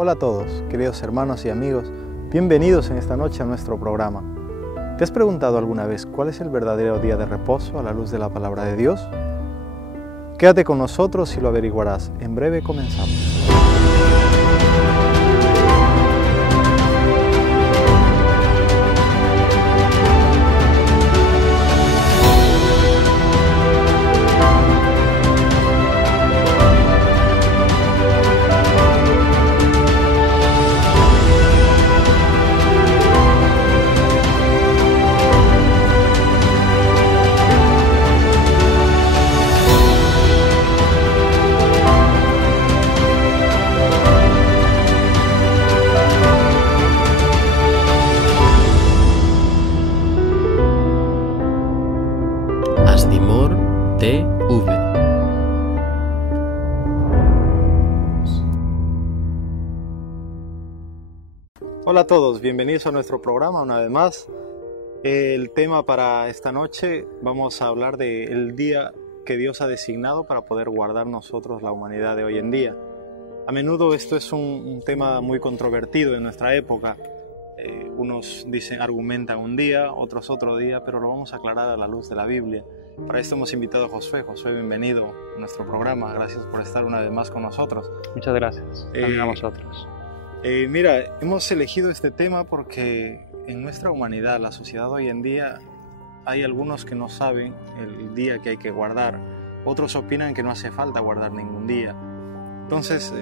Hola a todos, queridos hermanos y amigos, bienvenidos en esta noche a nuestro programa. ¿Te has preguntado alguna vez cuál es el verdadero día de reposo a la luz de la palabra de Dios? Quédate con nosotros y lo averiguarás. En breve comenzamos. Asdimor TV. Hola a todos, bienvenidos a nuestro programa una vez más. El tema para esta noche, vamos a hablar del día que Dios ha designado para poder guardar nosotros la humanidad de hoy en día. A menudo esto es un tema muy controvertido en nuestra época. Unos argumentan un día, otros otro día, pero lo vamos a aclarar a la luz de la Biblia. Para esto hemos invitado a Josué. Josué, bienvenido a nuestro programa. Gracias por estar una vez más con nosotros. Muchas gracias. También a vosotros. Mira, hemos elegido este tema porque en nuestra humanidad, la sociedad hoy en día, hay algunos que no saben el día que hay que guardar. Otros opinan que no hace falta guardar ningún día. Entonces,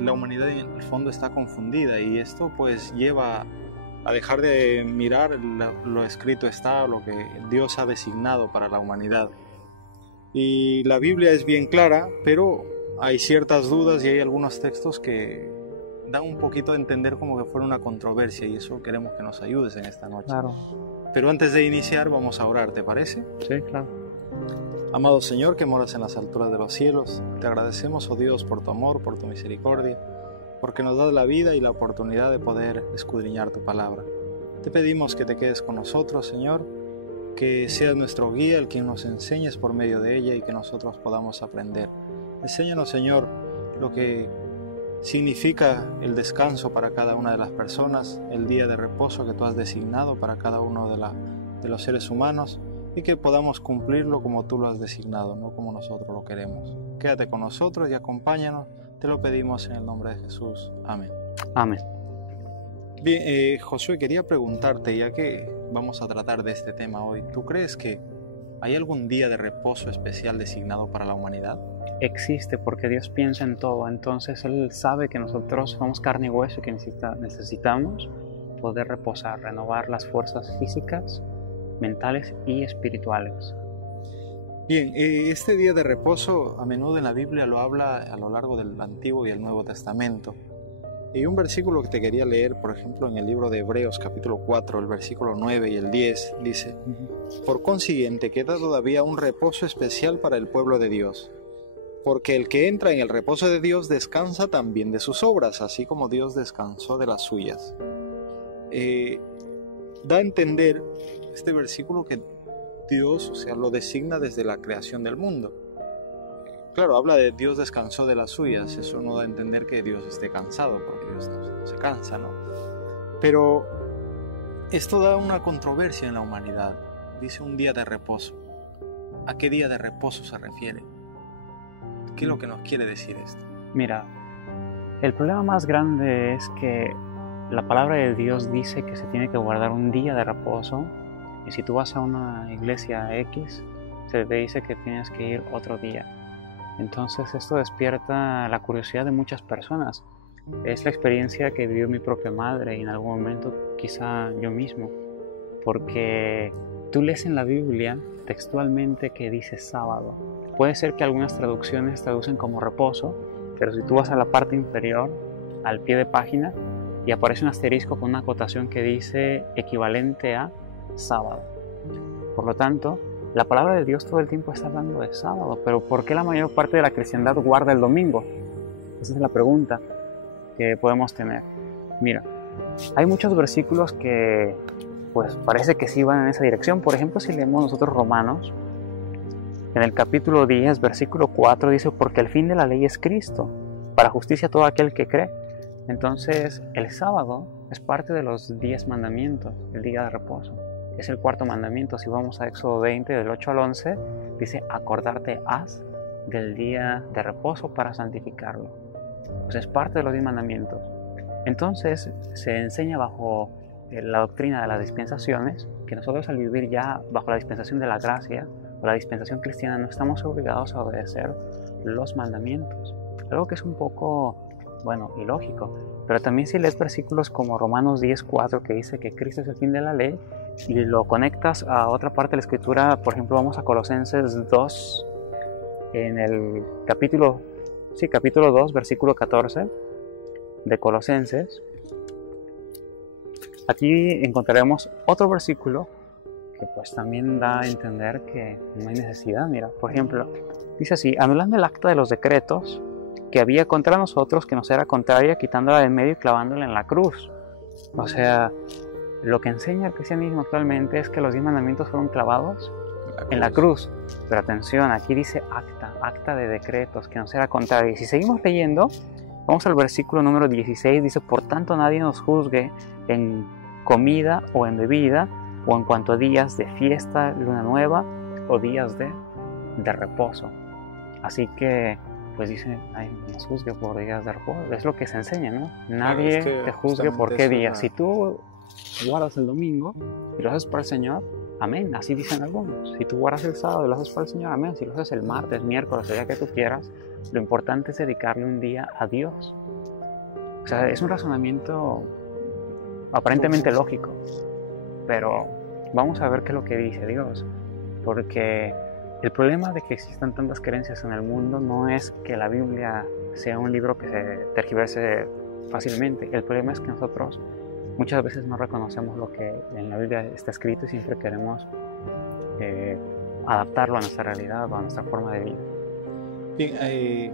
la humanidad en el fondo está confundida y esto pues lleva a dejar de mirar lo escrito está, lo que Dios ha designado para la humanidad. Y la Biblia es bien clara, pero hay ciertas dudas y hay algunos textos que dan un poquito de entender como que fuera una controversia, y eso queremos que nos ayudes en esta noche. Claro. Pero antes de iniciar vamos a orar, ¿te parece? Sí, claro. Amado Señor, que moras en las alturas de los cielos, te agradecemos, oh Dios, por tu amor, por tu misericordia, porque nos das la vida y la oportunidad de poder escudriñar tu palabra. Te pedimos que te quedes con nosotros, Señor, que seas nuestro guía, el quien nos enseñes por medio de ella y que nosotros podamos aprender. Enséñanos, Señor, lo que significa el descanso para cada una de las personas, el día de reposo que tú has designado para cada uno de los seres humanos, y que podamos cumplirlo como tú lo has designado, no como nosotros lo queremos. Quédate con nosotros y acompáñanos, te lo pedimos en el nombre de Jesús. Amén. Amén. Bien, Josué, quería preguntarte, ya que vamos a tratar de este tema hoy, ¿tú crees que hay algún día de reposo especial designado para la humanidad? Existe porque Dios piensa en todo, entonces Él sabe que nosotros somos carne y hueso y que necesitamos poder reposar, renovar las fuerzas físicas, mentales y espirituales. Bien, este día de reposo a menudo en la Biblia lo habla a lo largo del Antiguo y el Nuevo Testamento. Y un versículo que te quería leer, por ejemplo, en el libro de Hebreos capítulo 4, el versículo 9 y el 10, dice: Por consiguiente queda todavía un reposo especial para el pueblo de Dios, porque el que entra en el reposo de Dios descansa también de sus obras, así como Dios descansó de las suyas. Da a entender este versículo que Dios, lo designa desde la creación del mundo. Claro, habla de Dios descansó de las suyas, eso no da a entender que Dios esté cansado, porque Dios no se cansa, ¿no? Pero esto da una controversia en la humanidad. Dice un día de reposo. ¿A qué día de reposo se refiere? ¿Qué es lo que nos quiere decir esto? Mira, el problema más grande es que la palabra de Dios dice que se tiene que guardar un día de reposo, y si tú vas a una iglesia X, se te dice que tienes que ir otro día. Entonces esto despierta la curiosidad de muchas personas. Es la experiencia que vivió mi propia madre y en algún momento quizá yo mismo, porque tú lees en la Biblia textualmente que dice sábado. Puede ser que algunas traducciones traducen como reposo, pero si tú vas a la parte inferior, al pie de página, y aparece un asterisco con una acotación que dice equivalente a sábado. Por lo tanto, la palabra de Dios todo el tiempo está hablando de sábado, pero ¿por qué la mayor parte de la cristiandad guarda el domingo? Esa es la pregunta que podemos tener. Mira, hay muchos versículos que pues parece que sí van en esa dirección. Por ejemplo, si leemos nosotros Romanos, en el capítulo 10, versículo 4 dice: porque el fin de la ley es Cristo, para justicia a todo aquel que cree, Entonces, el sábado es parte de los 10 mandamientos, el día de reposo. Es el cuarto mandamiento. Si vamos a Éxodo 20, del 8 al 11, dice, acordarte has del día de reposo para santificarlo. Pues es parte de los 10 mandamientos. Entonces, se enseña bajo la doctrina de las dispensaciones que nosotros al vivir ya bajo la dispensación de la gracia o la dispensación cristiana no estamos obligados a obedecer los mandamientos. Algo que es un poco, ilógico. Pero también si lees versículos como Romanos 10:4 que dice que Cristo es el fin de la ley y lo conectas a otra parte de la Escritura, por ejemplo vamos a Colosenses 2, en el capítulo 2, versículo 14 de Colosenses. Aquí encontraremos otro versículo que pues también da a entender que no hay necesidad. Mira, por ejemplo, dice así, anulando el acta de los decretos que había contra nosotros, que nos era contraria, quitándola de medio y clavándola en la cruz. O sea, lo que enseña el cristianismo actualmente es que los 10 mandamientos fueron clavados en la cruz. Pero atención, aquí dice acta de decretos, que nos era contraria. Y si seguimos leyendo, vamos al versículo número 16, dice, por tanto nadie nos juzgue en comida o en bebida, o en cuanto a días de fiesta, luna nueva, o días de reposo. Así que, pues dice, nadie nos juzgue por días de reposo. Es lo que se enseña, ¿no? Nadie te juzgue por qué día. Si tú guardas el domingo y lo haces para el Señor, amén, así dicen algunos. Si tú guardas el sábado y lo haces para el Señor, amén. Si lo haces el martes, miércoles, el día que tú quieras, lo importante es dedicarle un día a Dios. O sea, es un razonamiento aparentemente lógico, pero vamos a ver qué es lo que dice Dios, porque el problema de que existan tantas creencias en el mundo no es que la Biblia sea un libro que se tergiverse fácilmente. El problema es que nosotros muchas veces no reconocemos lo que en la Biblia está escrito y siempre queremos adaptarlo a nuestra realidad o a nuestra forma de vida. Bien,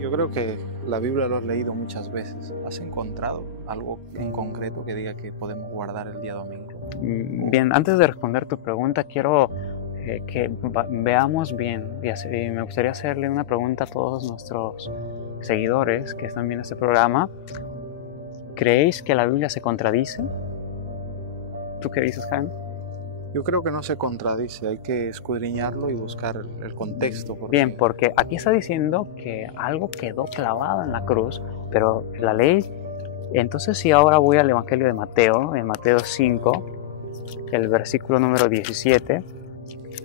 yo creo que la Biblia lo has leído muchas veces. ¿Has encontrado algo en concreto que diga que podemos guardar el día domingo? Bien, antes de responder tu pregunta, quiero que veamos bien, y me gustaría hacerle una pregunta a todos nuestros seguidores que están viendo este programa. ¿Creéis que la Biblia se contradice? ¿Tú qué dices, Jaime? Yo creo que no se contradice, hay que escudriñarlo y buscar el contexto. Bien, porque aquí está diciendo que algo quedó clavado en la cruz, pero la ley... Entonces, si ahora voy al Evangelio de Mateo, en Mateo 5, el versículo número 17,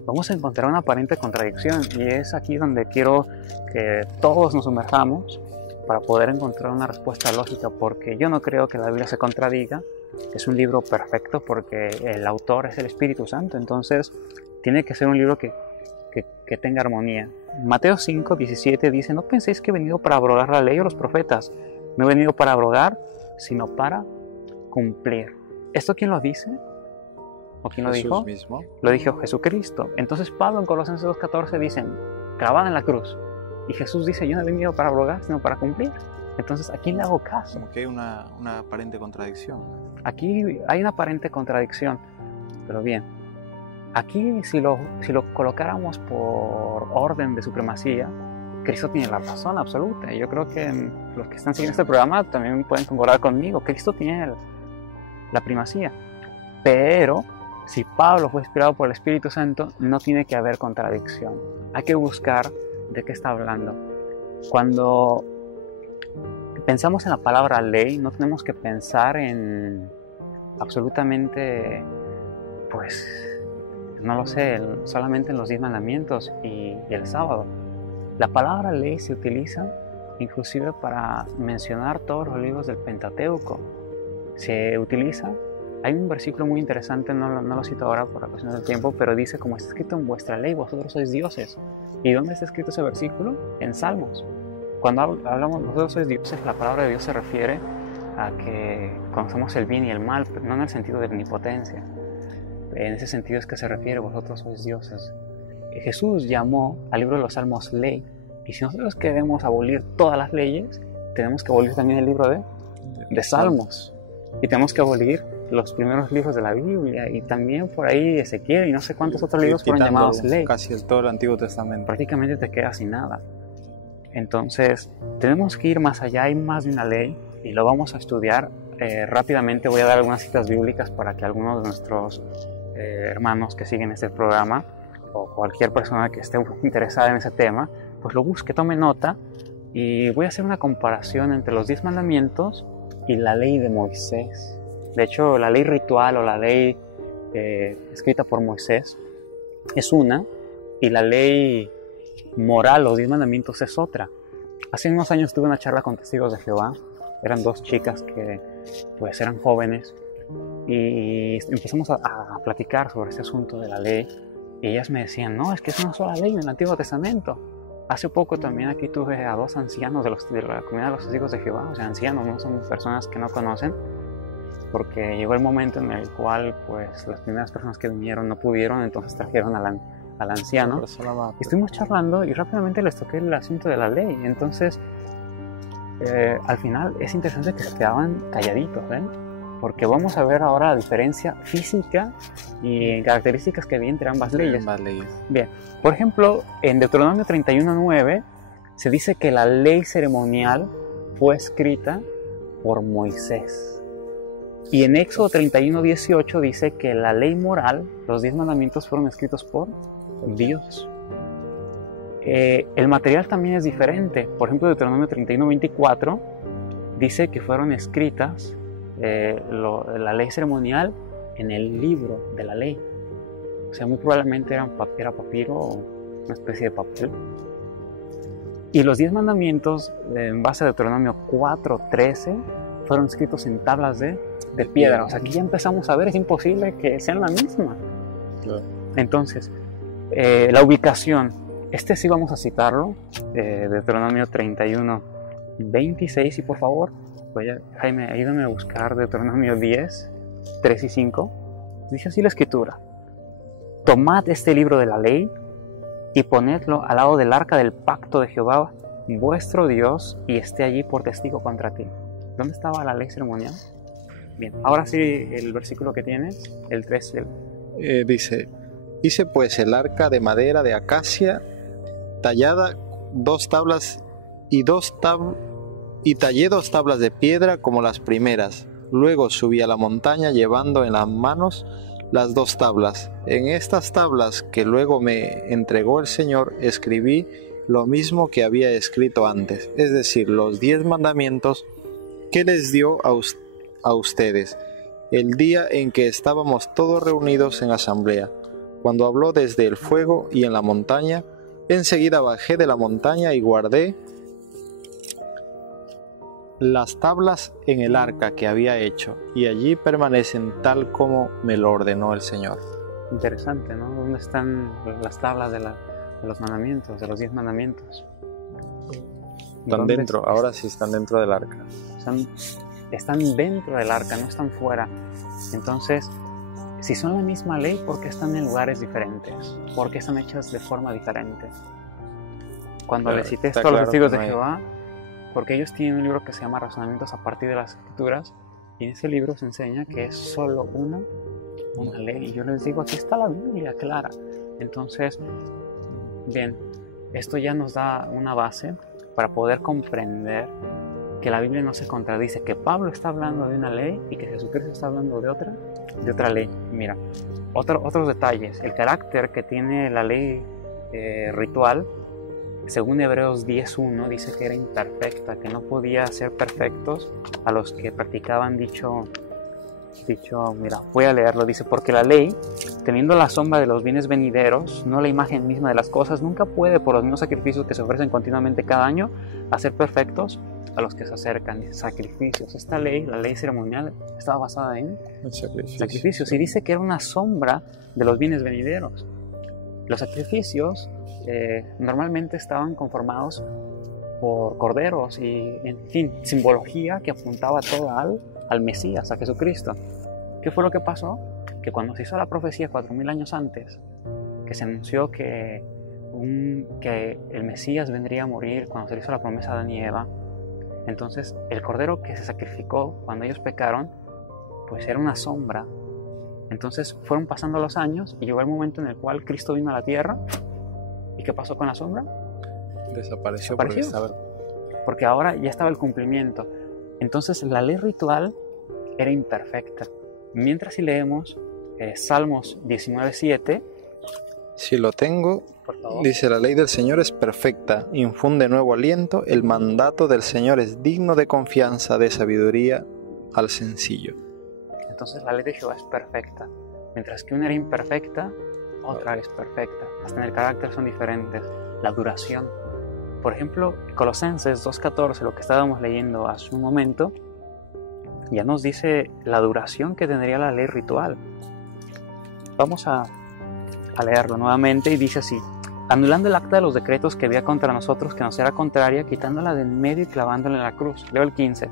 vamos a encontrar una aparente contradicción, y es aquí donde quiero que todos nos sumerjamos para poder encontrar una respuesta lógica, porque yo no creo que la Biblia se contradiga. Es un libro perfecto porque el autor es el Espíritu Santo, entonces tiene que ser un libro que tenga armonía. Mateo 5, 17 dice, no penséis que he venido para abrogar la ley o los profetas, no he venido para abrogar, sino para cumplir. ¿Esto quién lo dice? ¿O quién lo dijo? Mismo. Lo dijo Jesucristo. Entonces Pablo en Colosenses 2.14 dice, clavada en la cruz. Y Jesús dice, yo no he venido para abrogar, sino para cumplir. Entonces, ¿a quién le hago caso? Como que hay una aparente contradicción. Aquí hay una aparente contradicción, pero bien. Aquí, si lo colocáramos por orden de supremacía, Cristo tiene la razón absoluta. Y yo creo que los que están siguiendo este programa también pueden concordar conmigo. Cristo tiene la primacía. Pero, si Pablo fue inspirado por el Espíritu Santo, no tiene que haber contradicción. Hay que buscar de qué está hablando. Cuando pensamos en la palabra ley, no tenemos que pensar en absolutamente, pues, no lo sé, solamente en los 10 mandamientos y el sábado. La palabra ley se utiliza inclusive para mencionar todos los libros del Pentateuco. Se utiliza, hay un versículo muy interesante, no lo cito ahora por la cuestión del tiempo, pero dice, como está escrito en vuestra ley, vosotros sois dioses. ¿Y dónde está escrito ese versículo? En Salmos. Cuando hablamos vosotros sois dioses, la palabra de Dios se refiere a que conocemos el bien y el mal, pero no en el sentido de omnipotencia. En ese sentido es que se refiere, vosotros sois dioses. Jesús llamó al libro de los Salmos ley, y si nosotros queremos abolir todas las leyes, tenemos que abolir también el libro de Salmos, y tenemos que abolir los primeros libros de la Biblia, y también por ahí Ezequiel y no sé cuántos otros libros fueron llamados ley. Casi todo el Antiguo Testamento. Prácticamente te quedas sin nada. Entonces, tenemos que ir más allá, hay más de una ley y lo vamos a estudiar. Rápidamente voy a dar algunas citas bíblicas para que algunos de nuestros hermanos que siguen este programa o cualquier persona que esté interesada en ese tema, pues lo busque, tome nota, y voy a hacer una comparación entre los 10 mandamientos y la ley de Moisés. De hecho, la ley ritual o la ley escrita por Moisés es una, y la ley moral, los 10 mandamientos, es otra. Hace unos años tuve una charla con testigos de Jehová. Eran dos chicas que pues eran jóvenes y empezamos a platicar sobre este asunto de la ley, y ellas me decían, no, es que es una sola ley en el Antiguo Testamento. Hace poco también aquí tuve a dos ancianos de la comunidad de los testigos de Jehová. O sea, ancianos, no son personas que no conocen, porque llegó el momento en el cual pues las primeras personas que vinieron no pudieron, entonces trajeron al anciano. Y estuvimos charlando y rápidamente les toqué el asunto de la ley. Entonces, al final es interesante que se quedaban calladitos, porque vamos a ver ahora la diferencia física y características que hay entre ambas leyes. Bien, por ejemplo, en Deuteronomio 31:9 se dice que la ley ceremonial fue escrita por Moisés. Y en Éxodo 31:18 dice que la ley moral, los 10 mandamientos, fueron escritos por Dios. El material también es diferente. Por ejemplo, Deuteronomio 31:24 dice que fueron escritas la ley ceremonial en el libro de la ley. O sea, muy probablemente era papiro o una especie de papel. Y los 10 mandamientos, en base a Deuteronomio 4:13, fueron escritos en tablas de piedra. O sea, aquí ya empezamos a ver, es imposible que sean la misma. Entonces, la ubicación, sí vamos a citarlo, Deuteronomio 31:26, y por favor, Jaime, ayúdame a buscar Deuteronomio 10:3 y 5. Dice así la escritura: tomad este libro de la ley y ponedlo al lado del arca del pacto de Jehová vuestro Dios, y esté allí por testigo contra ti. ¿Dónde estaba la ley ceremonial? Bien, ahora sí el versículo que tienes, el 3. Dice, hice pues el arca de madera de acacia, tallada 2 tablas y tallé 2 tablas de piedra como las primeras. Luego subí a la montaña llevando en las manos las 2 tablas. En estas tablas que luego me entregó el Señor escribí lo mismo que había escrito antes, es decir, los 10 mandamientos que les dio a ustedes el día en que estábamos todos reunidos en asamblea. Cuando habló desde el fuego y en la montaña, enseguida bajé de la montaña y guardé las tablas en el arca que había hecho, y allí permanecen tal como me lo ordenó el Señor. Interesante, ¿no? ¿Dónde están las tablas de los mandamientos, de los 10 mandamientos? Están dentro, ahora sí están dentro del arca. Están dentro del arca, no están fuera. Entonces, si son la misma ley, ¿por qué están en lugares diferentes? ¿Por qué están hechas de forma diferente? Cuando le cité esto a los testigos de Jehová, porque ellos tienen un libro que se llama Razonamientos a partir de las Escrituras, y en ese libro se enseña que es solo una ley. Y yo les digo, aquí está la Biblia clara. Entonces, bien, esto ya nos da una base para poder comprender que la Biblia no se contradice, que Pablo está hablando de una ley y que Jesucristo está hablando de otra ley. Mira, otros detalles, el carácter que tiene la ley ritual, según Hebreos 10:1, dice que era imperfecta, que no podía hacer perfectos a los que practicaban dicho, mira, voy a leerlo, dice, porque la ley, teniendo la sombra de los bienes venideros, no la imagen misma de las cosas, nunca puede, por los mismos sacrificios que se ofrecen continuamente cada año, hacer perfectos a los que se acercan. Dice, sacrificios. Esta ley, la ley ceremonial, estaba basada en sacrificios, y dice que era una sombra de los bienes venideros. Los sacrificios normalmente estaban conformados por corderos y, en fin, simbología que apuntaba toda al Mesías, a Jesucristo. ¿Qué fue lo que pasó? Que cuando se hizo la profecía 4000 años antes, que se anunció que el Mesías vendría a morir, cuando se hizo la promesa a Adán y Eva, entonces el cordero que se sacrificó cuando ellos pecaron, pues era una sombra. Entonces fueron pasando los años y llegó el momento en el cual Cristo vino a la tierra. ¿Y qué pasó con la sombra? Desapareció porque estaba... Porque ahora ya estaba el cumplimiento. Entonces la ley ritual era imperfecta. Mientras si leemos Salmos 19:7. Si lo tengo, dice: la ley del Señor es perfecta, infunde nuevo aliento, el mandato del Señor es digno de confianza, de sabiduría al sencillo. Entonces la ley de Jehová es perfecta. Mientras que una era imperfecta, otra es perfecta. Hasta en el carácter son diferentes. La duración. Por ejemplo, Colosenses 2:14, lo que estábamos leyendo hace un momento, ya nos dice la duración que tendría la ley ritual. Vamos a leerlo nuevamente y dice así: anulando el acta de los decretos que había contra nosotros, que nos era contraria, quitándola de en medio y clavándola en la cruz. Leo el 15.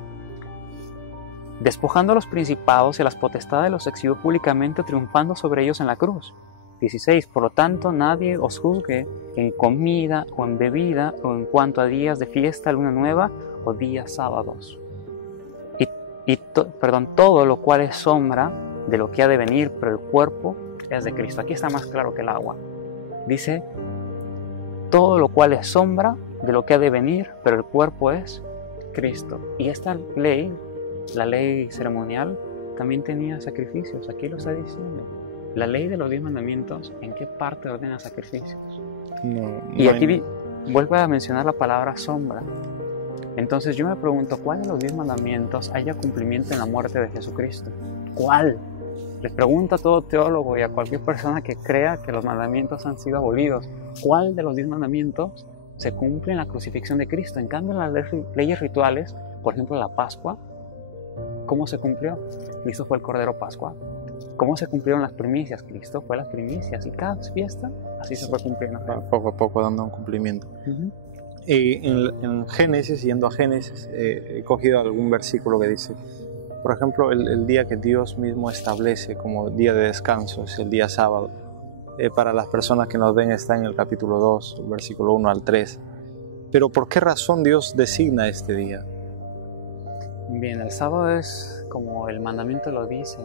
Despojando a los principados y a las potestades, los exhibió públicamente, triunfando sobre ellos en la cruz. 16. Por lo tanto, nadie os juzgue en comida o en bebida o en cuanto a días de fiesta, luna nueva o días sábados. Todo lo cual es sombra de lo que ha de venir, pero el cuerpo es de Cristo. Aquí está más claro que el agua. Dice: todo lo cual es sombra de lo que ha de venir, pero el cuerpo es Cristo. Y esta ley, la ley ceremonial, también tenía sacrificios. Aquí lo está diciendo. La ley de los 10 mandamientos, ¿en qué parte ordena sacrificios? Y aquí vuelve a mencionar la palabra sombra. Entonces yo me pregunto, ¿cuál de los 10 mandamientos haya cumplimiento en la muerte de Jesucristo? ¿Cuál? Les pregunto a todo teólogo y a cualquier persona que crea que los mandamientos han sido abolidos, ¿cuál de los 10 mandamientos se cumple en la crucifixión de Cristo? En cambio, en las leyes rituales, por ejemplo la Pascua, ¿cómo se cumplió? Cristo fue el Cordero Pascual. ¿Cómo se cumplieron las primicias? Cristo fue las primicias. Y cada fiesta así se fue cumpliendo. Poco a poco dando un cumplimiento. En Génesis, yendo a Génesis, he cogido algún versículo que dice, por ejemplo, el día que Dios mismo establece como día de descanso es el día sábado. Para las personas que nos ven está en el capítulo 2, versículo 1 al 3. Pero ¿por qué razón Dios designa este día? Bien, el sábado es, como el mandamiento lo dice,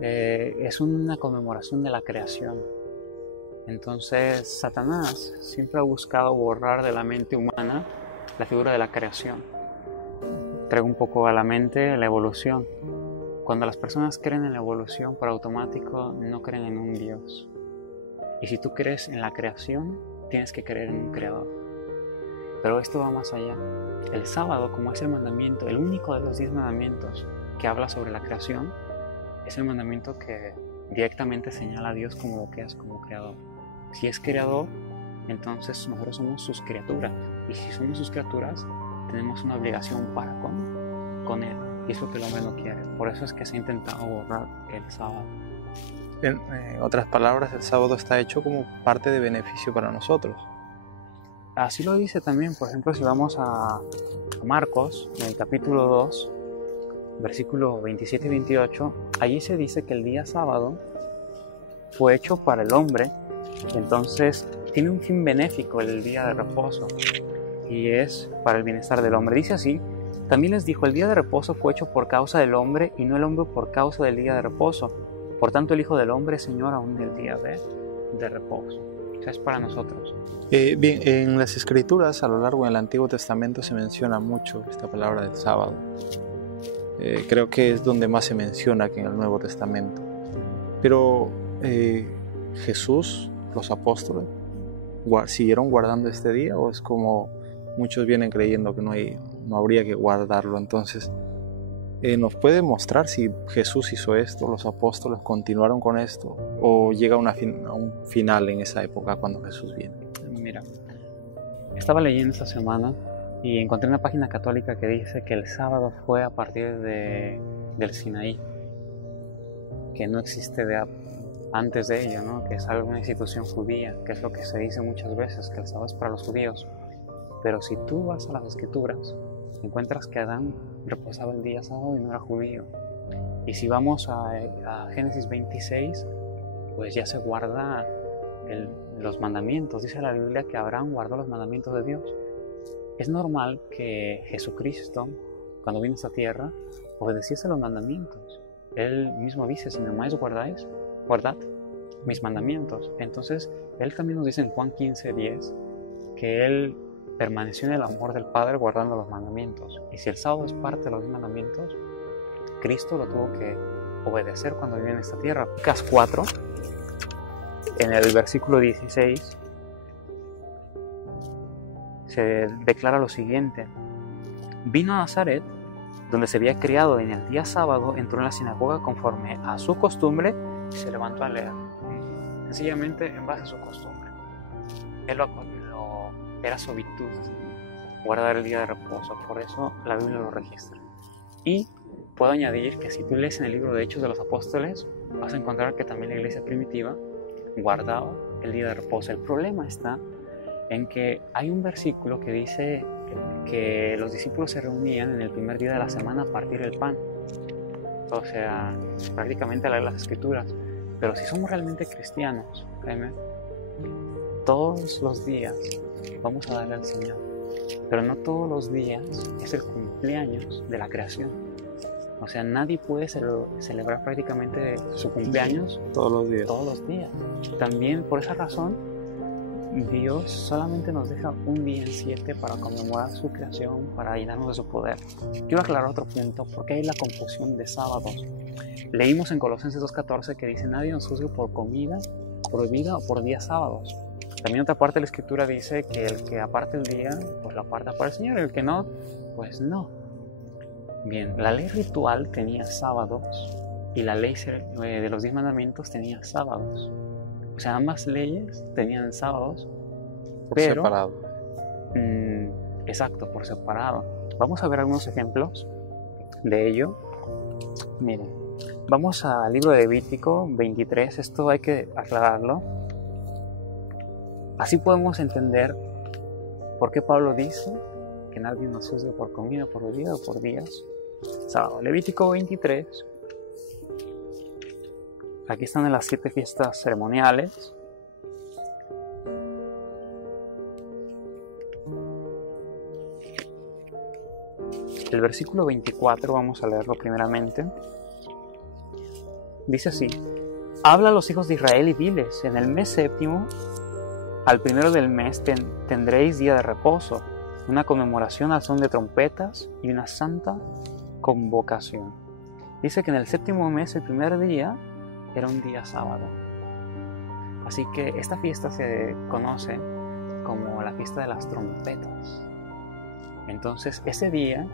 es una conmemoración de la creación. Entonces Satanás siempre ha buscado borrar de la mente humana la figura de la creación. Traigo un poco a la mente la evolución. Cuando las personas creen en la evolución, por automático no creen en un Dios. Y si tú crees en la creación, tienes que creer en un creador. Pero esto va más allá. El sábado, como es el mandamiento, el único de los 10 mandamientos que habla sobre la creación, es el mandamiento que directamente señala a Dios como lo que es, como creador. Si es creador, entonces nosotros somos sus criaturas. Y si somos sus criaturas, tenemos una obligación para con Él. Y es lo que el hombre no quiere. Por eso es que se ha intentado borrar el sábado. En otras palabras, el sábado está hecho como parte de beneficio para nosotros. Así lo dice también, por ejemplo, si vamos a Marcos, en el capítulo 2, versículos 27 y 28, allí se dice que el día sábado fue hecho para el hombre. Entonces tiene un fin benéfico el día de reposo y es para el bienestar del hombre. Dice así: también les dijo, el día de reposo fue hecho por causa del hombre y no el hombre por causa del día de reposo. Por tanto el Hijo del Hombre es Señor aún del día de reposo. O sea, es para nosotros. Bien, en las Escrituras a lo largo del Antiguo Testamento se menciona mucho esta palabra del sábado. Creo que es donde más se menciona que en el Nuevo Testamento. Pero Jesús, los apóstoles, ¿siguieron guardando este día? ¿O es como muchos vienen creyendo que no habría que guardarlo? Entonces, ¿nos puede mostrar si Jesús hizo esto, los apóstoles continuaron con esto, o llega a un final en esa época cuando Jesús viene? Mira, estaba leyendo esta semana y encontré una página católica que dice que el sábado fue a partir del Sinaí, que no existe antes de ello, ¿no? Que es alguna institución judía, que es lo que se dice muchas veces, que el sábado es para los judíos. Pero si tú vas a las Escrituras, encuentras que Adán reposaba el día sábado y no era judío. Y si vamos a Génesis 26, pues ya se guarda los mandamientos. Dice la Biblia que Abraham guardó los mandamientos de Dios. Es normal que Jesucristo, cuando vino a esta tierra, obedeciese los mandamientos. Él mismo dice, si me amáis, guardad mis mandamientos. Entonces, Él también nos dice en Juan 15:10 que Él permaneció en el amor del Padre guardando los mandamientos. Y si el sábado es parte de los mandamientos, Cristo lo tuvo que obedecer cuando vivió en esta tierra. Lucas 4, en el versículo 16, se declara lo siguiente: vino a Nazaret, donde se había criado, en el día sábado entró en la sinagoga conforme a su costumbre y se levantó a leer. Sencillamente en base a su costumbre. Era su virtud guardar el día de reposo, por eso la Biblia lo registra. Y puedo añadir que si tú lees en el libro de Hechos de los Apóstoles, vas a encontrar que también la iglesia primitiva guardaba el día de reposo. El problema está en que hay un versículo que dice que los discípulos se reunían en el primer día de la semana a partir el pan, o sea, prácticamente a leer las escrituras. Pero si somos realmente cristianos, créeme, todos los días vamos a darle al Señor, pero no todos los días es el cumpleaños de la creación. O sea, nadie puede celebrar prácticamente su cumpleaños todos los días. También por esa razón, Dios solamente nos deja un día en 7 para conmemorar su creación, para llenarnos de su poder. Quiero aclarar otro punto, porque hay la confusión de sábados. Leímos en Colosenses 2:14 que dice: nadie nos juzgue por comida, por bebida o por días sábados. También otra parte de la escritura dice que el que aparte el día, pues lo aparta para el Señor, el que no, pues no. Bien, la ley ritual tenía sábados y la ley de los 10 mandamientos tenía sábados. O sea, ambas leyes tenían sábados, pero separado. Exacto, por separado. Vamos a ver algunos ejemplos de ello. Miren, vamos al libro de Levítico 23. Esto hay que aclararlo. Así podemos entender por qué Pablo dice que nadie nos juzgue por comida, por bebida o por días sábado. Levítico 23. Aquí están las 7 fiestas ceremoniales. El versículo 24, vamos a leerlo primeramente. Dice así: habla a los hijos de Israel y diles: en el mes séptimo, al primero del mes, tendréis día de reposo, una conmemoración al son de trompetas y una santa convocación. Dice que en el séptimo mes, el primer día, era un día sábado. Así que esta fiesta se conoce como la fiesta de las trompetas. Entonces ese día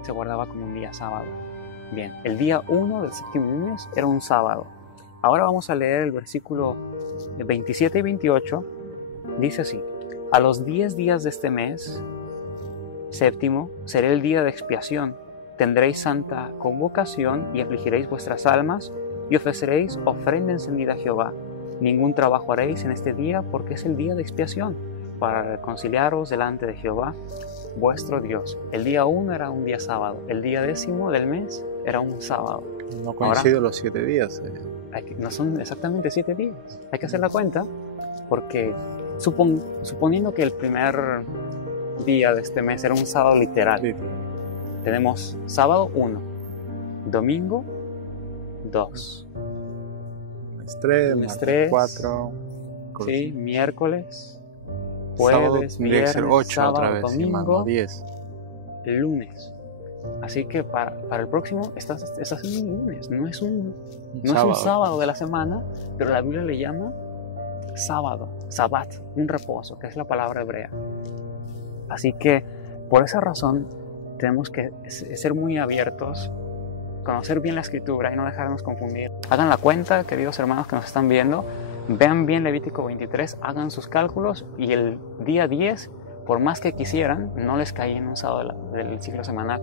se guardaba como un día sábado. Bien, el día 1 del séptimo mes era un sábado. Ahora vamos a leer el versículo 27 y 28. Dice así: a los 10 días de este mes séptimo será el día de expiación. Tendréis santa convocación y afligiréis vuestras almas y ofreceréis ofrenda encendida a Jehová. Ningún trabajo haréis en este día, porque es el día de expiación, para reconciliaros delante de Jehová vuestro Dios. El día 1 era un día sábado, el día 10 del mes era un sábado. No coinciden los 7 días. No son exactamente 7 días. Hay que hacer la cuenta, porque suponiendo que el primer día de este mes era un sábado literal, tenemos sábado 1, domingo 2, lunes 3, 4, sí, miércoles, jueves, viernes, 8 sábado, otra vez, domingo, 10. lunes. Así que para el próximo estás haciendo un lunes, no es un sábado de la semana, pero la Biblia le llama sábado, sabbat, un reposo, que es la palabra hebrea. Así que por esa razón tenemos que ser muy abiertos, conocer bien la escritura y no dejarnos confundir. Hagan la cuenta, queridos hermanos que nos están viendo, vean bien Levítico 23, hagan sus cálculos y el día 10, por más que quisieran, no les caía en un sábado del ciclo semanal.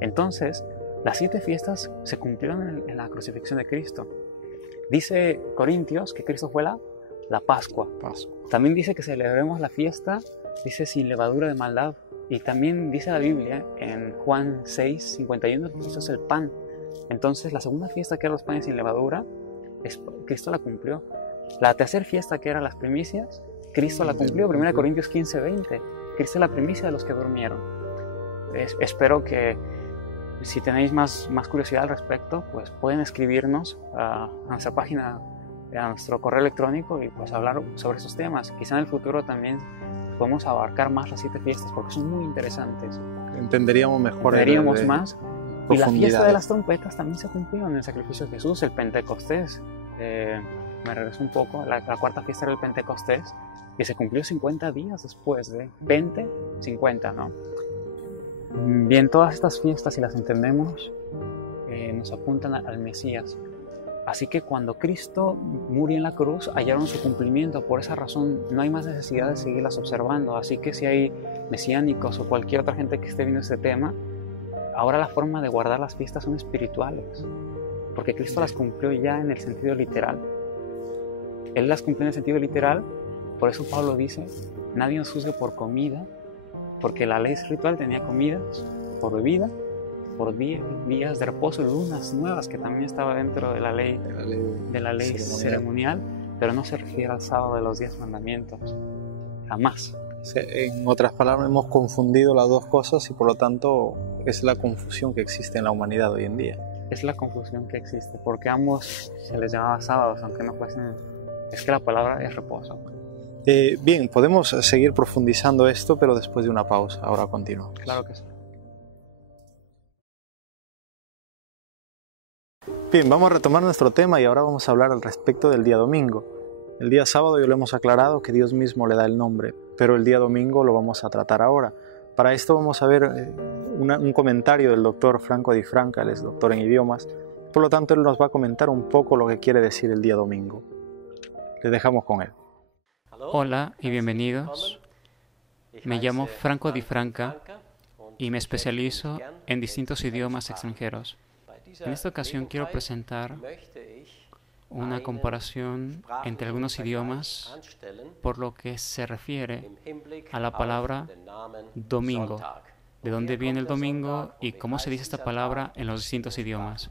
Entonces, las 7 fiestas se cumplieron en la crucifixión de Cristo. Dice Corintios que Cristo fue la Pascua. También dice que celebremos la fiesta, dice sin levadura de maldad. Y también dice la Biblia en Juan 6:51 que Cristo es el pan. Entonces la segunda fiesta, que era los panes sin levadura, Cristo la cumplió. La tercera fiesta, que eran las primicias, Cristo la cumplió. 1 Corintios 15:20. Cristo es la primicia de los que durmieron. Espero que si tenéis más curiosidad al respecto, pues pueden escribirnos a nuestra página, a nuestro correo electrónico y pues hablar sobre esos temas. Quizá en el futuro también podemos abarcar más las 7 fiestas porque son muy interesantes. Entenderíamos mejor. Entenderíamos más. Y la fiesta de las profundidades. trompetas también se cumplió en el sacrificio de Jesús, el Pentecostés. Me regreso un poco, la cuarta fiesta era el Pentecostés, que se cumplió 50 días después de 50, ¿no? Bien, todas estas fiestas, si las entendemos, nos apuntan al Mesías. Así que cuando Cristo murió en la cruz, hallaron su cumplimiento. Por esa razón, no hay más necesidad de seguirlas observando. Así que si hay mesiánicos o cualquier otra gente que esté viendo este tema, ahora la forma de guardar las fiestas son espirituales, porque Cristo las cumplió ya en el sentido literal. Él las cumplió en el sentido literal, por eso Pablo dice, nadie nos juzgue por comida, porque la ley ritual tenía comidas, por bebida, por días de reposo, lunas nuevas, que también estaba dentro de la ley ceremonial, pero no se refiere al sábado de los 10 mandamientos, jamás. En otras palabras, hemos confundido las dos cosas y por lo tanto es la confusión que existe en la humanidad hoy en día. Es la confusión que existe, porque ambos se les llamaba sábados, aunque no fuesen. Es que la palabra es reposo. Bien, podemos seguir profundizando esto, pero después de una pausa. Ahora continuamos. Claro que sí. Bien, vamos a retomar nuestro tema y ahora vamos a hablar al respecto del día domingo. El día sábado ya lo hemos aclarado que Dios mismo le da el nombre, pero el día domingo lo vamos a tratar ahora. Para esto vamos a ver un comentario del doctor Franco Di Franca, él es doctor en idiomas, por lo tanto él nos va a comentar un poco lo que quiere decir el día domingo. Les dejamos con él. Hola y bienvenidos. Me llamo Franco Di Franca y me especializo en distintos idiomas extranjeros. En esta ocasión quiero presentar una comparación entre algunos idiomas por lo que se refiere a la palabra domingo, de dónde viene el domingo y cómo se dice esta palabra en los distintos idiomas.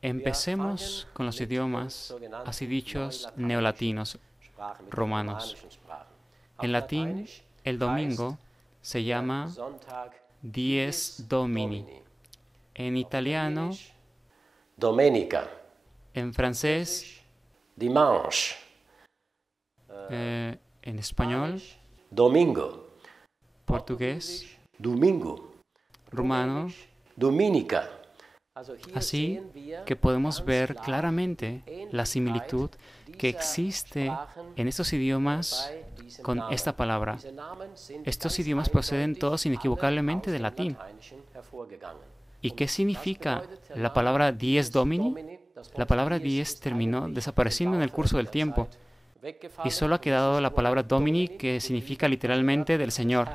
Empecemos con los idiomas así dichos neolatinos, romanos. En latín, el domingo se llama dies domini. En italiano, domenica. En francés, Dimanche. En español, Domingo. portugués, Domingo. rumano. Dominica. Así que podemos ver claramente la similitud que existe en estos idiomas con esta palabra. Estos idiomas proceden todos inequivocablemente del latín. ¿Y qué significa la palabra dies domini? La palabra dies terminó desapareciendo en el curso del tiempo y solo ha quedado la palabra domini, que significa literalmente del Señor.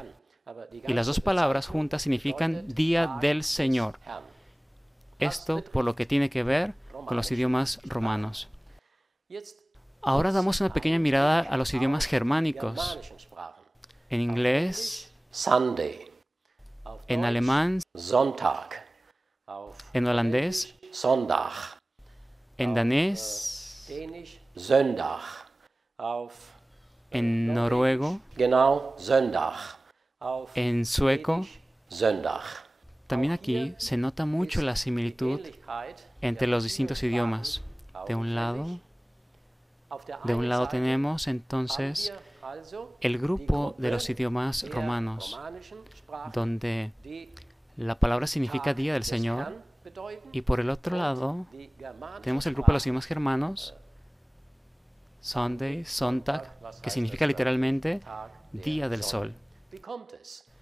Y las dos palabras juntas significan día del Señor. Esto por lo que tiene que ver con los idiomas romanos. Ahora damos una pequeña mirada a los idiomas germánicos. En inglés, Sunday. en alemán, Sonntag. en holandés, Sonntag. en danés, Sonntag. en noruego, Genau, Sonntag. en sueco. Sonntag. También aquí se nota mucho la similitud entre los distintos idiomas. De un lado tenemos entonces el grupo de los idiomas romanos, donde la palabra significa día del Señor, y por el otro lado tenemos el grupo de los idiomas germanos, Sunday, Sonntag, que significa literalmente día del sol.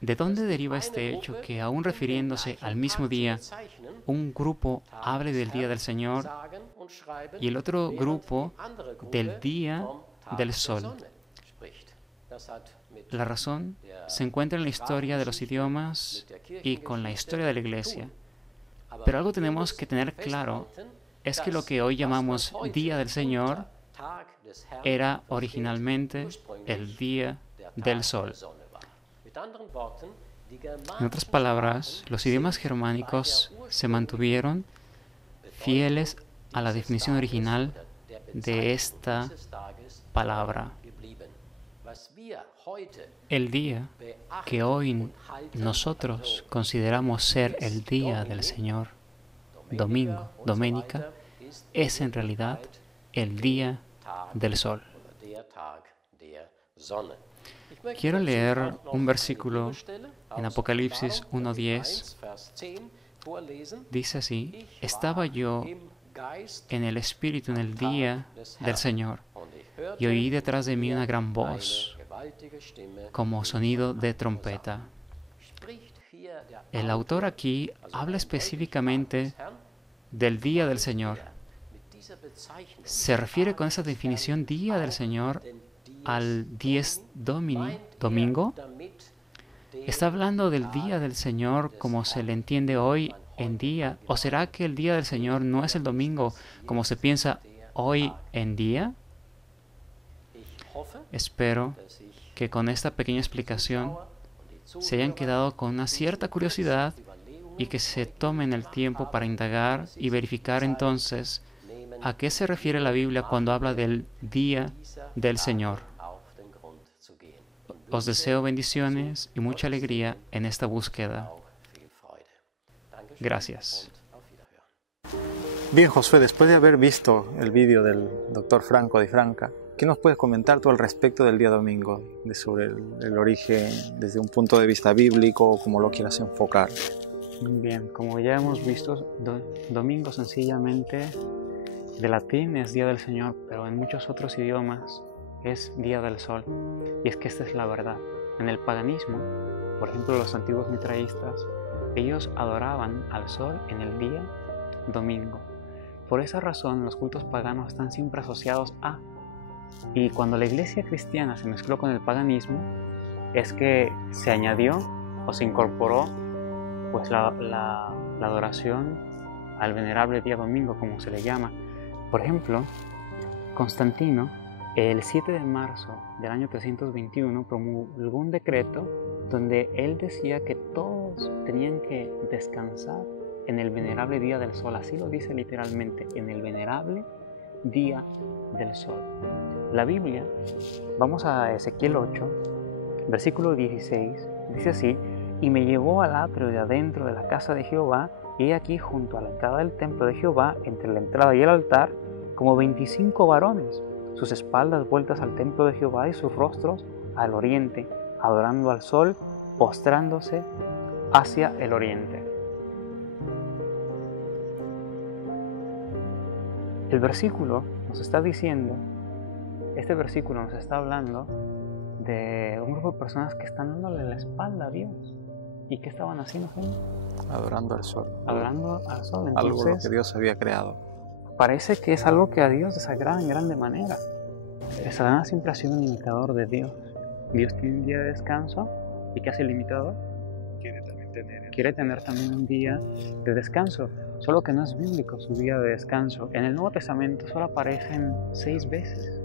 ¿De dónde deriva este hecho que, aún refiriéndose al mismo día, un grupo hable del día del Señor y el otro grupo del día del sol? La razón se encuentra en la historia de los idiomas y con la historia de la Iglesia. Pero algo tenemos que tener claro, es que lo que hoy llamamos Día del Señor era originalmente el Día del Sol. En otras palabras, los idiomas germánicos se mantuvieron fieles a la definición original de esta palabra. El día que hoy nosotros consideramos ser el Día del Señor, domingo, doménica, es en realidad el Día del Sol. Quiero leer un versículo en Apocalipsis 1:10. Dice así: estaba yo en el Espíritu en el día del Señor, y oí detrás de mí una gran voz, como sonido de trompeta. El autor aquí habla específicamente del día del Señor. Se refiere con esa definición día del Señor al Dies Domini, domingo. ¿Está hablando del día del Señor como se le entiende hoy en día? ¿O será que el día del Señor no es el domingo como se piensa hoy en día? Espero que con esta pequeña explicación se hayan quedado con una cierta curiosidad y que se tomen el tiempo para indagar y verificar entonces a qué se refiere la Biblia cuando habla del día del Señor. Os deseo bendiciones y mucha alegría en esta búsqueda. Gracias. Bien, Josué, después de haber visto el vídeo del Dr. Franco Di Franca, ¿qué nos puedes comentar tú al respecto del día domingo? Sobre el origen desde un punto de vista bíblico o como lo quieras enfocar. Bien, como ya hemos visto, domingo sencillamente de latín es Día del Señor, pero en muchos otros idiomas es Día del Sol. Y es que esta es la verdad. En el paganismo, por ejemplo, los antiguos mitraístas, ellos adoraban al sol en el día domingo. Por esa razón, los cultos paganos están siempre asociados a. Y cuando la iglesia cristiana se mezcló con el paganismo, es que se añadió o se incorporó pues la adoración al venerable día domingo, como se le llama. Por ejemplo, Constantino, el 7 de marzo del año 321, promulgó un decreto donde él decía que todos tenían que descansar en el venerable día del sol. Así lo dice literalmente, en el venerable día del sol. La Biblia, vamos a Ezequiel 8, versículo 16, dice así: y me llevó al atrio de adentro de la casa de Jehová, y he aquí junto a la entrada del templo de Jehová, entre la entrada y el altar, como 25 varones, sus espaldas vueltas al templo de Jehová y sus rostros al oriente, adorando al sol, postrándose hacia el oriente. El versículo nos está diciendo, este versículo nos está hablando de un grupo de personas que están dándole la espalda a Dios. ¿Y qué estaban haciendo, gente? Adorando al sol. Adorando al sol. Entonces, algo lo que Dios había creado. Parece que es algo que a Dios desagrada en grande manera. Satanás siempre ha sido un imitador de Dios. Dios tiene un día de descanso. ¿Y qué hace el imitador? Quiere tener también un día de descanso. Solo que no es bíblico su día de descanso. En el Nuevo Testamento solo aparecen 6 veces.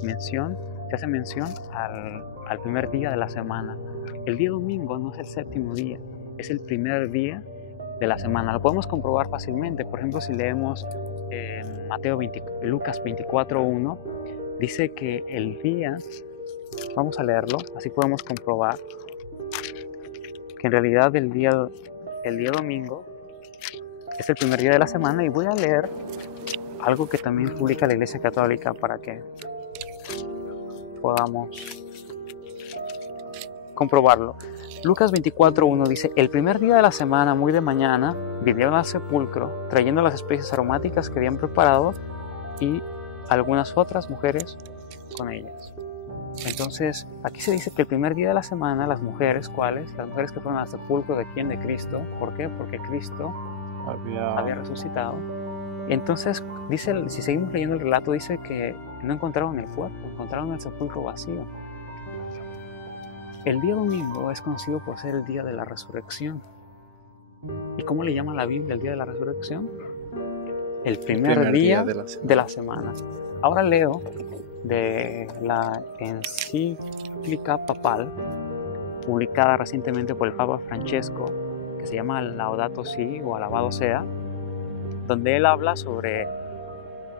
Se hace mención al primer día de la semana. El día domingo no es el 7º día, es el primer día de la semana. Lo podemos comprobar fácilmente. Por ejemplo, si leemos Lucas 24:1, dice que el día, vamos a leerlo, así podemos comprobar que en realidad el día domingo es el primer día de la semana. Y voy a leer algo que también publica la Iglesia Católica para que podamos comprobarlo. Lucas 24:1 dice: el primer día de la semana, muy de mañana, vinieron al sepulcro trayendo las especies aromáticas que habían preparado y algunas otras mujeres con ellas. Entonces, aquí se dice que el primer día de la semana, las mujeres, ¿cuáles? Las mujeres que fueron al sepulcro de quién? De Cristo. ¿Por qué? Porque Cristo había resucitado. Entonces, dice, si seguimos leyendo el relato, dice que no encontraron el cuerpo, encontraron el sepulcro vacío. El día domingo es conocido por ser el día de la resurrección. ¿Y cómo le llama la Biblia el día de la resurrección? El primer día de la semana. Ahora leo de la encíclica papal, publicada recientemente por el Papa Francesco, que se llama Laudato Si, o Alabado Sea, donde él habla sobre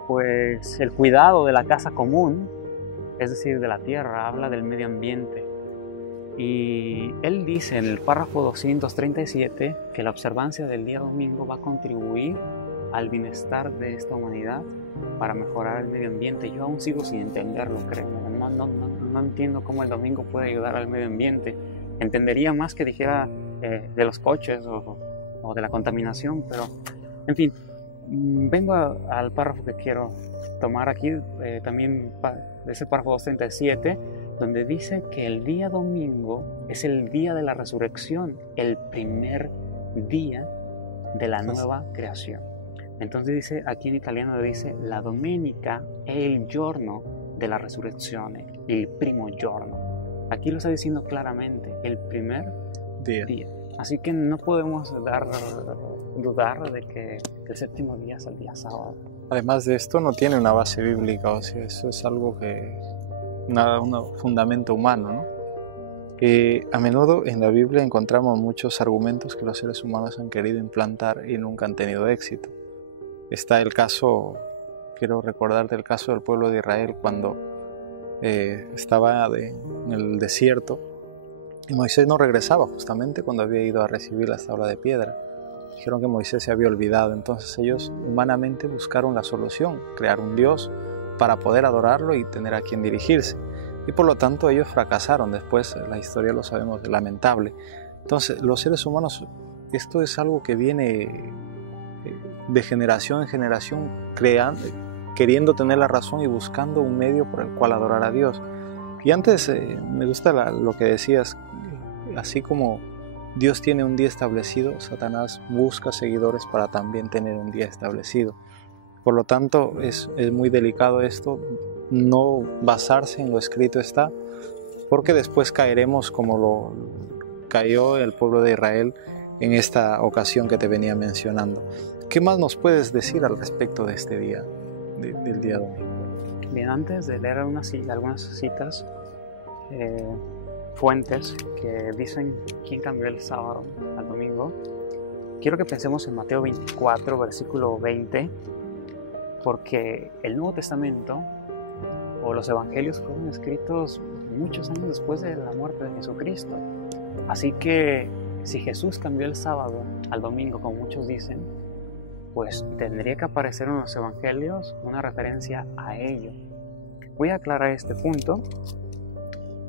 pues, el cuidado de la casa común, es decir, de la tierra, habla del medio ambiente. Y él dice en el párrafo 237 que la observancia del día domingo va a contribuir al bienestar de esta humanidad para mejorar el medio ambiente. Yo aún sigo sin entenderlo, créeme, no entiendo cómo el domingo puede ayudar al medio ambiente. Entendería más que dijera de los coches o de la contaminación, pero en fin, vengo al párrafo que quiero tomar aquí, también de ese párrafo 237, donde dice que el día domingo es el día de la resurrección, el primer día de la nueva creación. Entonces dice, aquí en italiano dice, la domenica è il giorno della resurrezione, il primo giorno. Aquí lo está diciendo claramente, el primer día. Así que no podemos dudar de que el séptimo día es el día sábado. Además de esto, no tiene una base bíblica, o sea, eso es algo que... un fundamento humano, ¿no? A menudo en la Biblia encontramos muchos argumentos que los seres humanos han querido implantar y nunca han tenido éxito. Está el caso, quiero recordarte el caso del pueblo de Israel cuando estaba en el desierto y Moisés no regresaba justamente cuando había ido a recibir la tabla de piedra. Dijeron que Moisés se había olvidado, entonces ellos humanamente buscaron la solución, crear un Dios para poder adorarlo y tener a quien dirigirse. Y por lo tanto ellos fracasaron. Después la historia lo sabemos, lamentable. Entonces los seres humanos, esto es algo que viene de generación en generación, queriendo tener la razón y buscando un medio por el cual adorar a Dios. Y antes me gusta lo que decías, así como Dios tiene un día establecido, Satanás busca seguidores para también tener un día establecido. Por lo tanto, es muy delicado esto, no basarse en lo escrito está, porque después caeremos como lo cayó el pueblo de Israel en esta ocasión que te venía mencionando. ¿Qué más nos puedes decir al respecto de este día, del día domingo? Bien, antes de leer algunas citas, fuentes que dicen quién cambió el sábado al domingo, quiero que pensemos en Mateo 24, versículo 20, porque el Nuevo Testamento o los Evangelios fueron escritos muchos años después de la muerte de Jesucristo. Así que si Jesús cambió el sábado al domingo, como muchos dicen, pues tendría que aparecer en los Evangelios una referencia a ello. Voy a aclarar este punto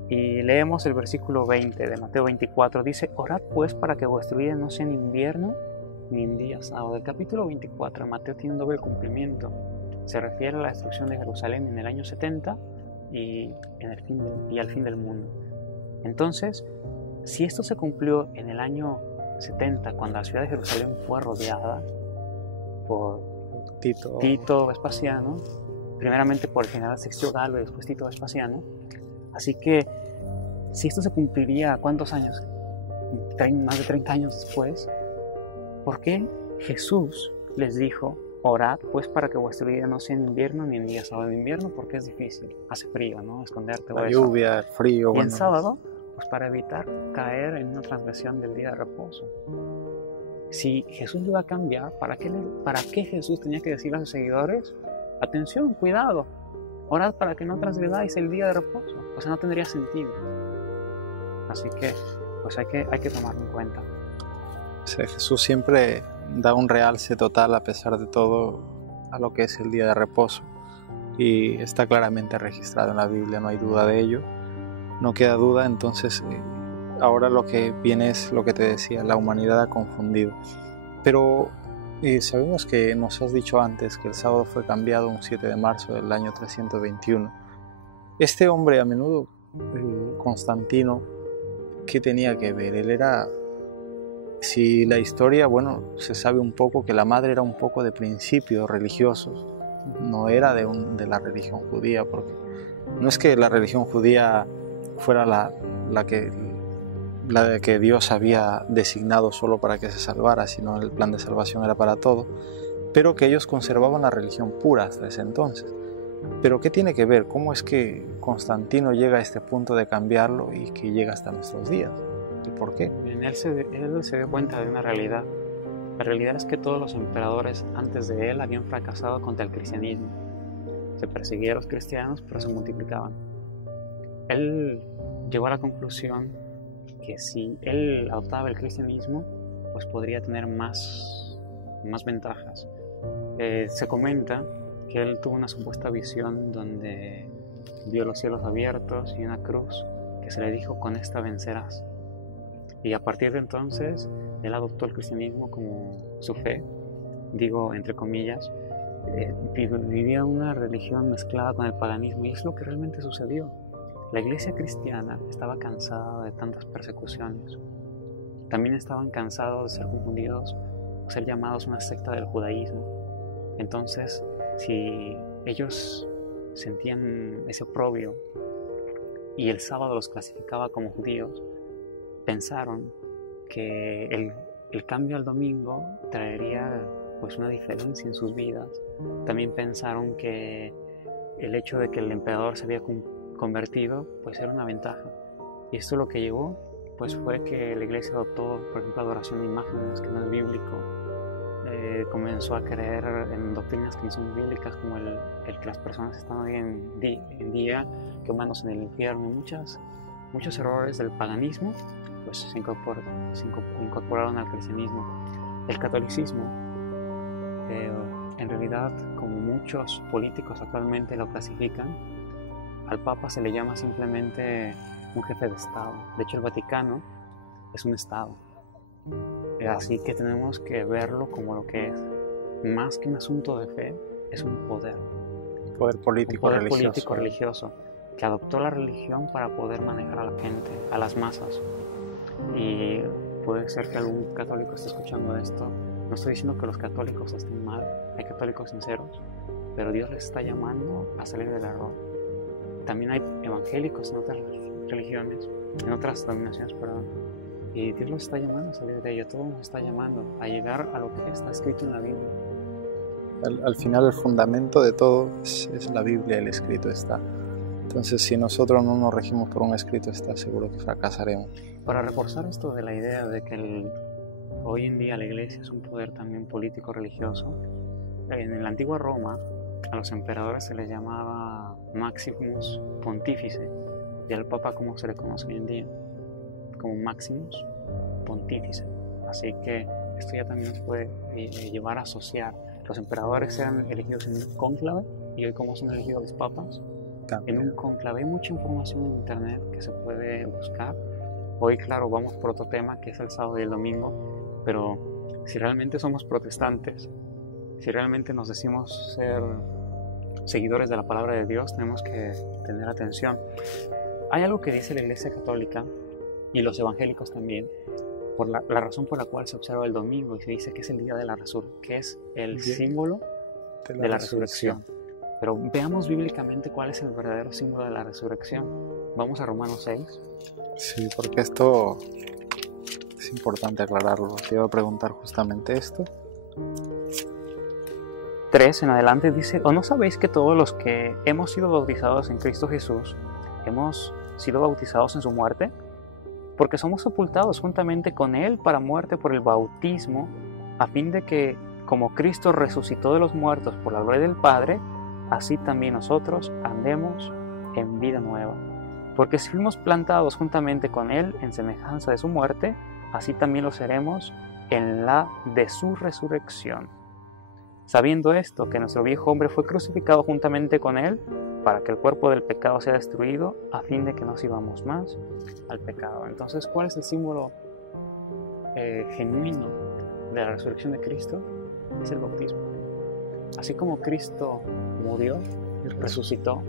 y leemos el versículo 20 de Mateo 24. Dice, orad pues para que vuestro día no sea en invierno ni en día sábado. El capítulo 24 de Mateo tiene un doble cumplimiento. Se refiere a la destrucción de Jerusalén en el año 70 y al fin del mundo. Entonces, si esto se cumplió en el año 70, cuando la ciudad de Jerusalén fue rodeada por Tito Vespasiano, primeramente por el general Sextio Galo y después Tito Vespasiano, así que si esto se cumpliría, ¿cuántos años? Más de 30 años después. ¿Por qué Jesús les dijo, orad pues para que vuestro día no sea en invierno ni en día sábado? De invierno porque es difícil, hace frío, ¿no? Esconderte. La lluvia, el frío. Y en sábado, pues para evitar caer en una transgresión del día de reposo. Si Jesús lo iba a cambiar, ¿para qué Jesús tenía que decirle a sus seguidores? Atención, cuidado, orad para que no transgredáis el día de reposo. O sea, no tendría sentido. Así que, pues hay que tomarlo en cuenta. O sea, Jesús siempre da un realce total a pesar de todo a lo que es el día de reposo. Y está claramente registrado en la Biblia, no hay duda de ello. No queda duda, entonces... ahora lo que viene es lo que te decía, la humanidad ha confundido. Pero sabemos que nos has dicho antes que el sábado fue cambiado un 7 de marzo del año 321. Este hombre a menudo, Constantino, ¿qué tenía que ver? Él era, si la historia, bueno, se sabe un poco que la madre era un poco de principios religiosos, no era de la religión judía, porque no es que la religión judía fuera la que Dios había designado solo para que se salvara, sino el plan de salvación era para todo, pero que ellos conservaban la religión pura hasta ese entonces. Pero ¿qué tiene que ver? ¿Cómo es que Constantino llega a este punto de cambiarlo y que llega hasta nuestros días? ¿Y por qué? Él se dio cuenta de una realidad. La realidad es que todos los emperadores antes de él habían fracasado contra el cristianismo. Se perseguía a los cristianos, pero se multiplicaban. Él llegó a la conclusión que si él adoptaba el cristianismo, pues podría tener más ventajas. Se comenta que él tuvo una supuesta visión donde vio los cielos abiertos y una cruz que se le dijo: con esta vencerás. Y a partir de entonces él adoptó el cristianismo como su fe, digo entre comillas. Vivía una religión mezclada con el paganismo, y es lo que realmente sucedió. La iglesia cristiana estaba cansada de tantas persecuciones. También estaban cansados de ser confundidos o ser llamados una secta del judaísmo. Entonces, si ellos sentían ese oprobio y el sábado los clasificaba como judíos, pensaron que el cambio al domingo traería pues una diferencia en sus vidas. También pensaron que el hecho de que el emperador se había convertido pues era una ventaja, y esto lo que llevó pues fue que la iglesia adoptó, por ejemplo, adoración de imágenes, que no es bíblico. Comenzó a creer en doctrinas que no son bíblicas, como el que las personas están hoy en día quemándose en el infierno. Muchos errores del paganismo pues se incorporaron al cristianismo. El catolicismo, en realidad, como muchos políticos actualmente lo clasifican, al Papa se le llama simplemente un jefe de Estado. De hecho, el Vaticano es un Estado. Así que tenemos que verlo como lo que es. Más que un asunto de fe, es un poder. Poder político, religioso, que adoptó la religión para poder manejar a la gente, a las masas. Y puede ser que algún católico esté escuchando esto. No estoy diciendo que los católicos estén mal, hay católicos sinceros, pero Dios les está llamando a salir del error. También hay evangélicos en otras religiones, en otras denominaciones, perdón, y Dios los está llamando a salir de ello. Todo nos está llamando a llegar a lo que está escrito en la Biblia. Al final el fundamento de todo es la Biblia, el escrito está. Entonces, si nosotros no nos regimos por un escrito está, seguro que fracasaremos. Para reforzar esto de la idea de que hoy en día la iglesia es un poder también político-religioso, en la antigua Roma a los emperadores se les llamaba Maximus Pontífice, y al Papa, como se le conoce hoy en día, como Maximus Pontífice. Así que esto ya también nos puede llevar a asociar. Los emperadores eran elegidos en un cónclave, y hoy como son elegidos los papas, también en un cónclave. Hay mucha información en internet que se puede buscar. Hoy, claro, vamos por otro tema que es el sábado y el domingo, pero si realmente somos protestantes, si realmente nos decimos ser seguidores de la palabra de Dios, tenemos que tener atención. Hay algo que dice la Iglesia Católica y los evangélicos también, por la razón por la cual se observa el domingo y se dice que es el día de la resurrección, que es el símbolo de la resurrección. Pero veamos bíblicamente cuál es el verdadero símbolo de la resurrección. Vamos a Romanos 6. Sí, porque esto es importante aclararlo. Te iba a preguntar justamente esto. 3 en adelante dice: ¿o no sabéis que todos los que hemos sido bautizados en Cristo Jesús hemos sido bautizados en su muerte? Porque somos sepultados juntamente con Él para muerte por el bautismo, a fin de que, como Cristo resucitó de los muertos por la gloria del Padre, así también nosotros andemos en vida nueva. Porque si fuimos plantados juntamente con Él en semejanza de su muerte, así también lo seremos en la de su resurrección. Sabiendo esto, que nuestro viejo hombre fue crucificado juntamente con Él, para que el cuerpo del pecado sea destruido, a fin de que no sirvamos más al pecado. Entonces, ¿cuál es el símbolo genuino de la resurrección de Cristo? Es el bautismo. Así como Cristo murió y resucitó,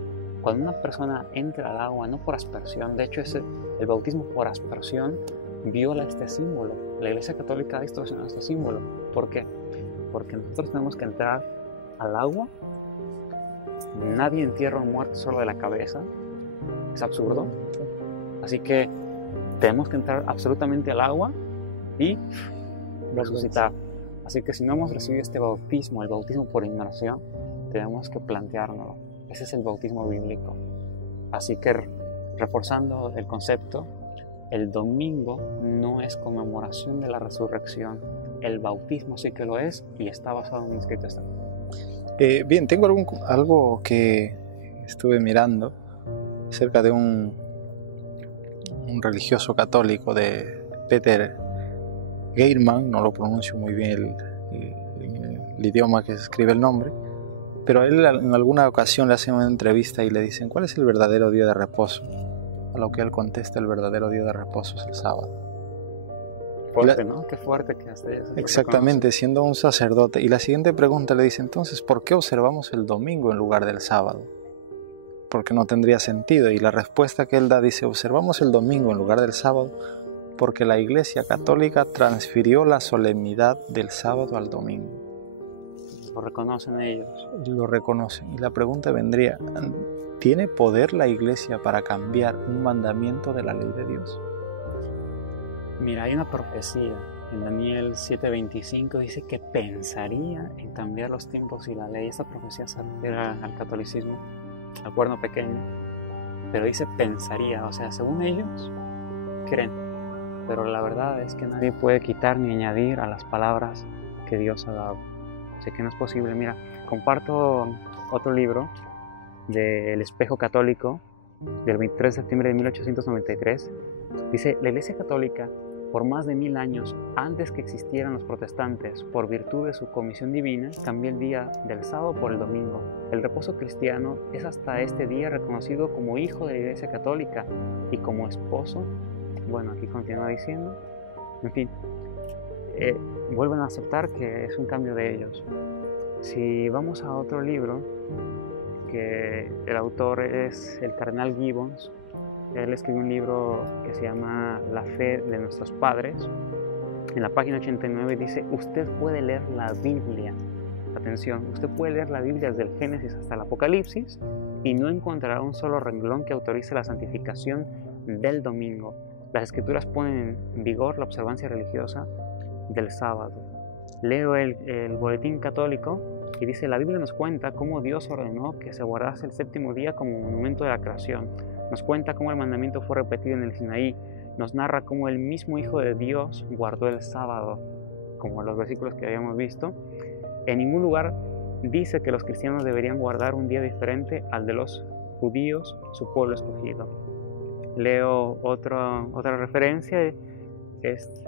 cuando una persona entra al agua, no por aspersión, de hecho el bautismo por aspersión viola este símbolo. La Iglesia Católica ha distorsionado este símbolo. ¿Por qué? Porque nosotros tenemos que entrar al agua. Nadie entierra a un muerto solo de la cabeza. Es absurdo. Así que tenemos que entrar absolutamente al agua y resucitar. Así que si no hemos recibido este bautismo, el bautismo por inmersión, tenemos que planteárnoslo. Ese es el bautismo bíblico. Así que, reforzando el concepto, el domingo no es conmemoración de la resurrección. El bautismo sí que lo es y está basado en el Escrito. Bien, tengo algo que estuve mirando acerca de un religioso católico de Peter Geirman, no lo pronuncio muy bien el idioma que se escribe el nombre, Pero a él en alguna ocasión le hacen una entrevista y le dicen, ¿cuál es el verdadero día de reposo? A lo que él contesta, el verdadero día de reposo es el sábado. Fuerte, ¿no? Qué fuerte que hasta eso. Exactamente, siendo un sacerdote. Y la siguiente pregunta le dice, entonces, ¿por qué observamos el domingo en lugar del sábado? Porque no tendría sentido. Y la respuesta que él da dice, observamos el domingo en lugar del sábado porque la Iglesia Católica transfirió la solemnidad del sábado al domingo. Lo reconocen ellos. Lo reconocen. Y la pregunta vendría, ¿tiene poder la Iglesia para cambiar un mandamiento de la ley de Dios? Mira, hay una profecía en Daniel 7:25, dice que pensaría en cambiar los tiempos y la ley. Esta profecía se refiere al catolicismo, al cuerno pequeño, pero dice pensaría, o sea, según ellos, creen, pero la verdad es que nadie puede quitar ni añadir a las palabras que Dios ha dado. Así que no es posible. Mira, comparto otro libro del Espejo Católico del 23 de septiembre de 1893. Dice, la Iglesia Católica, por más de 1000 años antes que existieran los protestantes, por virtud de su comisión divina, cambió el día del sábado por el domingo. El reposo cristiano es hasta este día reconocido como hijo de la Iglesia Católica y como esposo. Bueno, aquí continúa diciendo, en fin, vuelven a aceptar que es un cambio de ellos. Si vamos a otro libro, que el autor es el cardenal Gibbons, él escribió un libro que se llama La fe de nuestros padres. En la página 89 dice, usted puede leer la Biblia, atención, usted puede leer la Biblia desde el Génesis hasta el Apocalipsis y no encontrará un solo renglón que autorice la santificación del domingo. Las Escrituras ponen en vigor la observancia religiosa del sábado. Leo el boletín católico y dice, la Biblia nos cuenta cómo Dios ordenó que se guardase el séptimo día como monumento de la creación. Nos cuenta cómo el mandamiento fue repetido en el Sinaí. Nos narra cómo el mismo Hijo de Dios guardó el sábado, como los versículos que habíamos visto. En ningún lugar dice que los cristianos deberían guardar un día diferente al de los judíos, su pueblo escogido. Leo otra referencia,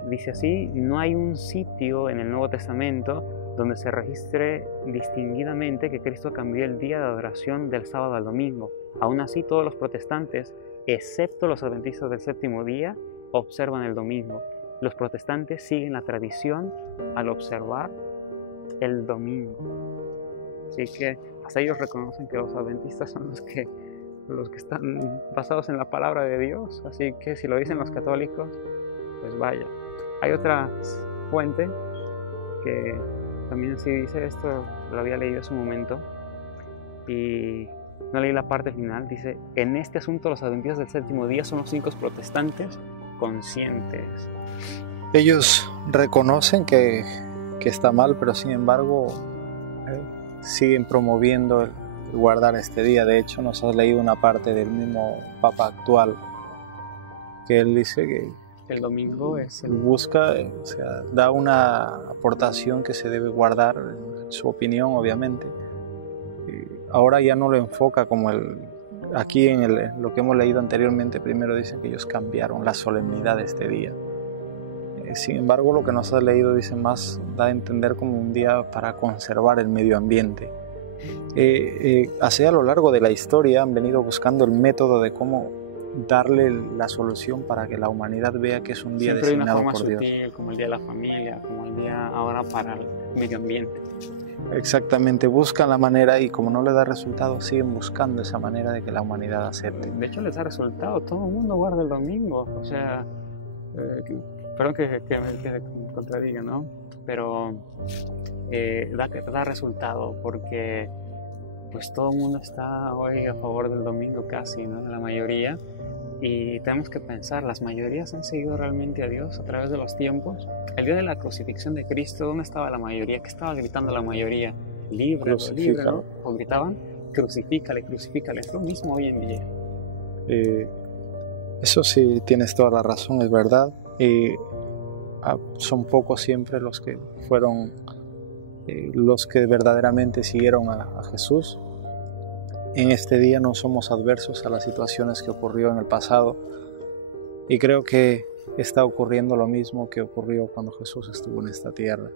dice así, no hay un sitio en el Nuevo Testamento donde se registre distinguidamente que Cristo cambió el día de adoración del sábado al domingo. Aún así, todos los protestantes, excepto los adventistas del séptimo día, observan el domingo. Los protestantes siguen la tradición al observar el domingo. Así que hasta ellos reconocen que los adventistas son los que están basados en la palabra de Dios. Así que si lo dicen los católicos, pues vaya. Hay otra fuente que también así dice, esto lo había leído hace un momento y no leí la parte final, dice, en este asunto los adventistas del séptimo día son los únicos protestantes conscientes. Ellos reconocen que está mal, pero sin embargo siguen promoviendo el guardar este día. De hecho, nos has leído una parte del mismo Papa actual, que él dice que el domingo es busca, o sea, da una aportación que se debe guardar, en su opinión, obviamente. Ahora ya no lo enfoca como aquí en lo que hemos leído anteriormente. Primero dice que ellos cambiaron la solemnidad de este día. Sin embargo, lo que nos has leído dice más, da a entender como un día para conservar el medio ambiente. Así a lo largo de la historia han venido buscando el método de cómo darle la solución para que la humanidad vea que es un día siempre designado hay una por forma Dios. sutil, como el día de la familia, como el día ahora para el medio ambiente. Exactamente, buscan la manera y como no le da resultado, siguen buscando esa manera de que la humanidad acepte. De hecho, les da resultado, todo el mundo guarda el domingo, o sea, perdón que me contradiga, ¿no? Pero da resultado porque pues todo el mundo está hoy a favor del domingo casi, ¿no? La mayoría. Y tenemos que pensar, ¿las mayorías han seguido realmente a Dios a través de los tiempos? El día de la crucifixión de Cristo, ¿dónde estaba la mayoría? ¿Qué estaba gritando la mayoría? Líbralo, líbralo. O gritaban, crucifícale, crucifícale. Es lo mismo hoy en día. Eso sí, tienes toda la razón, es verdad. Son pocos siempre los que fueron los que verdaderamente siguieron a Jesús. En este día no somos adversos a las situaciones que ocurrió en el pasado y creo que está ocurriendo lo mismo que ocurrió cuando Jesús estuvo en esta tierra.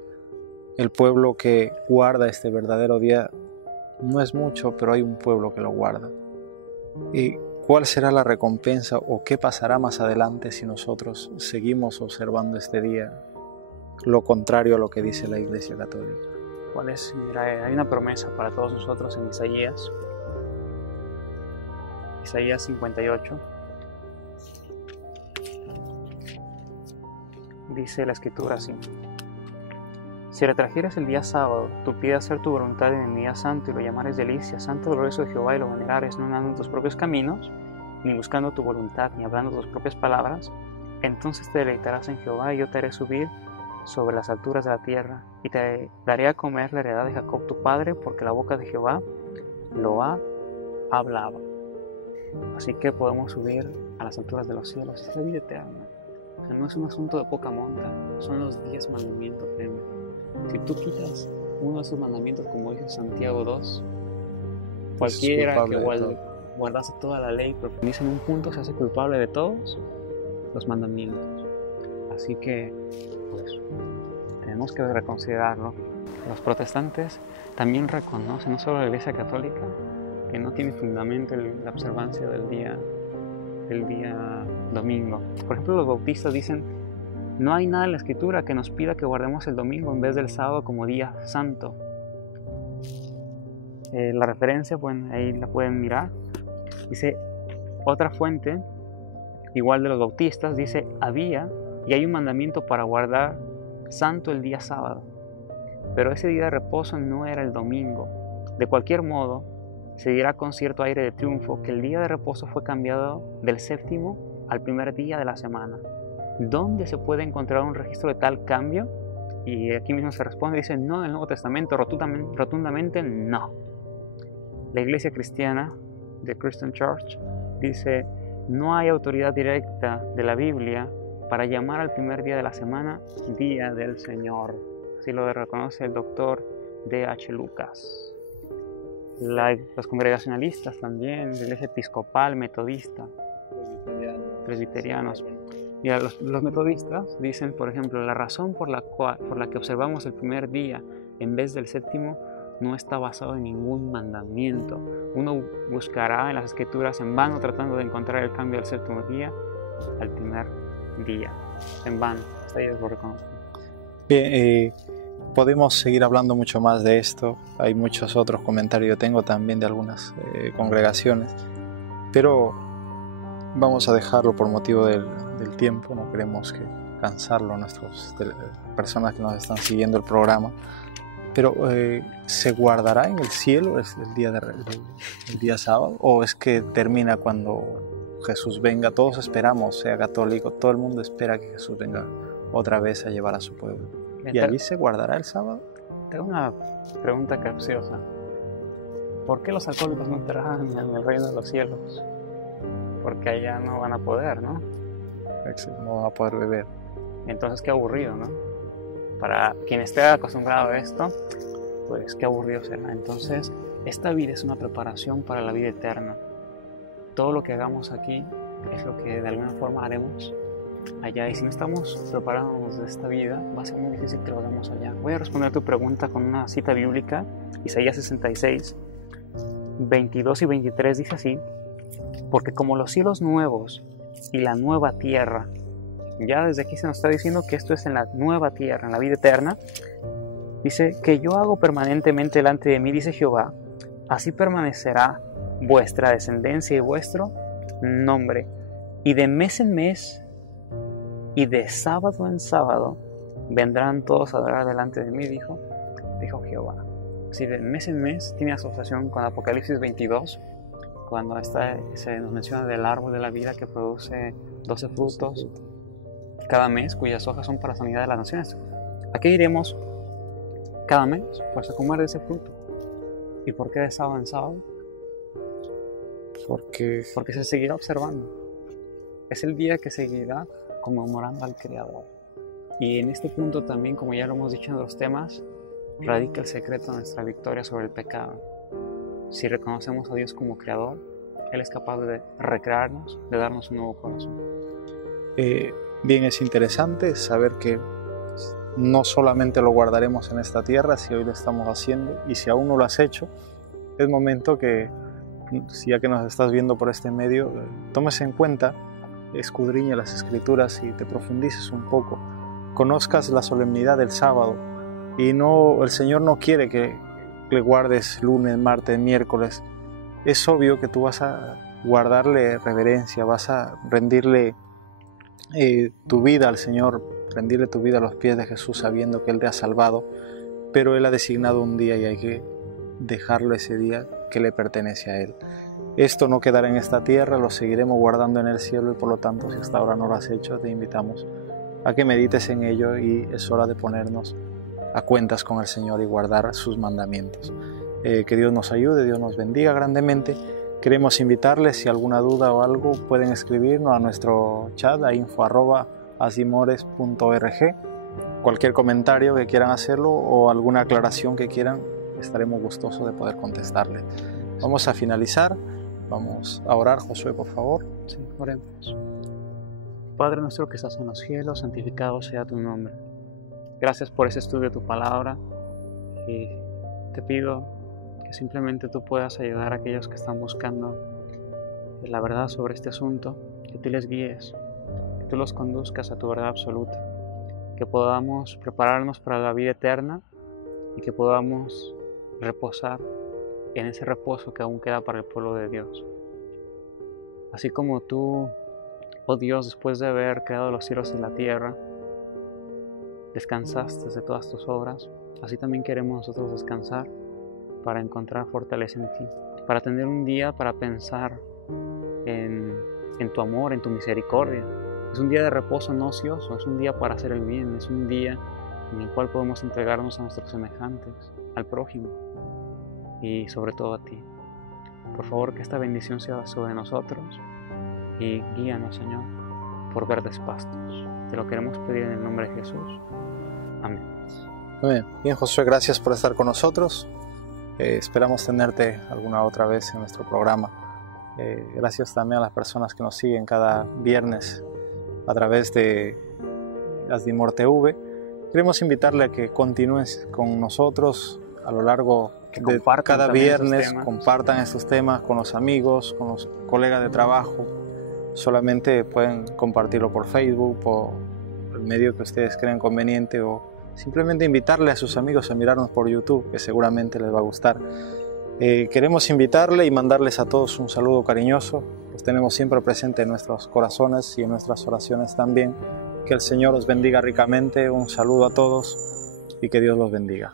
El pueblo que guarda este verdadero día No es mucho, pero hay un pueblo que lo guarda. ¿Y cuál será la recompensa o qué pasará más adelante si nosotros seguimos observando este día lo contrario a lo que dice la Iglesia Católica? ¿Cuál es? Mira, hay una promesa para todos nosotros en Isaías 58. Dice la Escritura así: si retrajeres el día sábado, tu pie de hacer tu voluntad en el día santo, y lo llamares delicia, santo glorioso de Jehová, y lo venerares, no andando en tus propios caminos, ni buscando tu voluntad, ni hablando tus propias palabras, entonces te deleitarás en Jehová, y yo te haré subir sobre las alturas de la tierra, y te daré a comer la heredad de Jacob tu padre, porque la boca de Jehová lo ha hablado. Así que podemos subir a las alturas de los cielos. Es la vida eterna. O sea, no es un asunto de poca monta, son los 10 mandamientos. Si tú quitas uno de esos mandamientos, como dice Santiago 2, cualquiera que guardase toda la ley, pero dice en un punto, se hace culpable de todos los mandamientos. Así que, pues, tenemos que reconsiderarlo. Los protestantes también reconocen, no solo la Iglesia Católica, que no tiene fundamento en la observancia del día domingo. Por ejemplo, los bautistas dicen: no hay nada en la Escritura que nos pida que guardemos el domingo en vez del sábado como día santo. La referencia, bueno, ahí la pueden mirar. Dice, otra fuente, igual de los bautistas, dice: había y hay un mandamiento para guardar santo el día sábado, pero ese día de reposo no era el domingo. De cualquier modo, se dirá con cierto aire de triunfo que el día de reposo fue cambiado del séptimo al primer día de la semana. ¿Dónde se puede encontrar un registro de tal cambio? Y aquí mismo se responde, dice: no, en el Nuevo Testamento, rotundamente no. La Iglesia Cristiana, The Christian Church, dice: no hay autoridad directa de la Biblia para llamar al primer día de la semana Día del Señor. Así lo reconoce el doctor D.H. Lucas. Los congregacionalistas también, la Iglesia Episcopal, Metodista, Presbiterianos. Mira, los metodistas dicen, por ejemplo, la razón por la que observamos el primer día en vez del séptimo no está basado en ningún mandamiento. Uno buscará en las Escrituras en vano tratando de encontrar el cambio del séptimo día al primer día. En vano. Hasta ahí lo reconozco. Bien, podemos seguir hablando mucho más de esto. Hay muchos otros comentarios yo tengo también de algunas congregaciones, pero vamos a dejarlo por motivo del tiempo. No queremos cansarlo a nuestras personas que nos están siguiendo el programa. Pero ¿se guardará en el cielo el día sábado? ¿O es que termina cuando Jesús venga? Todos esperamos, sea católico, todo el mundo espera que Jesús venga otra vez a llevar a su pueblo. ¿Y allí se guardará el sábado? Tengo una pregunta capciosa. ¿Por qué los alcohólicos no entrarán en el reino de los cielos? Porque allá no van a poder, ¿no? No van a poder beber. Entonces, qué aburrido, ¿no? Para quien esté acostumbrado a esto, pues qué aburrido será. Entonces, esta vida es una preparación para la vida eterna. Todo lo que hagamos aquí es lo que de alguna forma haremos allá. Y si no estamos preparándonos de esta vida, va a ser muy difícil que lo hagamos allá. Voy a responder tu pregunta con una cita bíblica. Isaías 66, 22 y 23 dice así: porque como los cielos nuevos y la nueva tierra, ya desde aquí se nos está diciendo que esto es en la nueva tierra, en la vida eterna, dice que yo hago permanentemente delante de mí, dice Jehová, así permanecerá vuestra descendencia y vuestro nombre, y de mes en mes y de sábado en sábado vendrán todos a adorar delante de mí, dijo Jehová. Así de mes en mes tiene asociación con Apocalipsis 22, cuando se nos menciona del árbol de la vida que produce 12 frutos cada mes, cuyas hojas son para sanidad de las naciones. ¿A qué iremos cada mes? Pues a comer de ese fruto. ¿Y por qué de sábado en sábado? Porque se seguirá observando. Es el día que seguirá conmemorando al Creador. Y en este punto también, como ya lo hemos dicho en los temas, radica el secreto de nuestra victoria sobre el pecado. Si reconocemos a Dios como Creador, Él es capaz de recrearnos, de darnos un nuevo corazón. Bien, es interesante saber que no solamente lo guardaremos en esta tierra, si hoy lo estamos haciendo, y si aún no lo has hecho, es momento que, si ya que nos estás viendo por este medio, tomes en cuenta, escudriñe las Escrituras y te profundices un poco, conozcas la solemnidad del sábado, y el Señor no quiere que le guardes lunes, martes, miércoles. Es obvio que tú vas a guardarle reverencia, vas a rendirle tu vida al Señor, rendirle tu vida a los pies de Jesús sabiendo que Él te ha salvado, pero Él ha designado un día y hay que dejarlo ese día que le pertenece a Él. Esto no quedará en esta tierra, lo seguiremos guardando en el cielo, y por lo tanto, si hasta ahora no lo has hecho, te invitamos a que medites en ello, y es hora de ponernos a cuentas con el Señor y guardar sus mandamientos. Que Dios nos ayude, Dios nos bendiga grandemente. Queremos invitarles, si alguna duda o algo, pueden escribirnos a nuestro chat a info@asimores.org. Cualquier comentario que quieran hacerlo o alguna aclaración que quieran, estaremos gustosos de poder contestarles. Vamos a finalizar, vamos a orar. Josué, por favor. Sí, oremos. Padre nuestro que estás en los cielos, santificado sea tu nombre. Gracias por ese estudio de tu palabra, y te pido que simplemente tú puedas ayudar a aquellos que están buscando la verdad sobre este asunto, que tú les guíes, que tú los conduzcas a tu verdad absoluta, que podamos prepararnos para la vida eterna y que podamos reposar en ese reposo que aún queda para el pueblo de Dios. Así como tú, oh Dios, después de haber creado los cielos y la tierra, descansaste de todas tus obras, así también queremos nosotros descansar para encontrar fortaleza en ti, para tener un día para pensar en tu amor, en tu misericordia. Es un día de reposo no ocioso, es un día para hacer el bien, es un día en el cual podemos entregarnos a nuestros semejantes, al prójimo y sobre todo a ti. Por favor, que esta bendición sea sobre nosotros y guíanos, Señor, por verdes pastos. Te lo queremos pedir en el nombre de Jesús. Amén. Amén. Bien, Josué, gracias por estar con nosotros. Esperamos tenerte alguna otra vez en nuestro programa. Gracias también a las personas que nos siguen cada viernes a través de Asdimor TV. Queremos invitarle a que continúes con nosotros a lo largo de cada viernes. Compartan estos temas con los amigos, con los colegas de trabajo. Solamente pueden compartirlo por Facebook, por el medio que ustedes crean conveniente, o simplemente invitarle a sus amigos a mirarnos por YouTube, que seguramente les va a gustar. Queremos invitarle y mandarles a todos un saludo cariñoso. Los tenemos siempre presentes en nuestros corazones y en nuestras oraciones también. Que el Señor os bendiga ricamente. Un saludo a todos y que Dios los bendiga.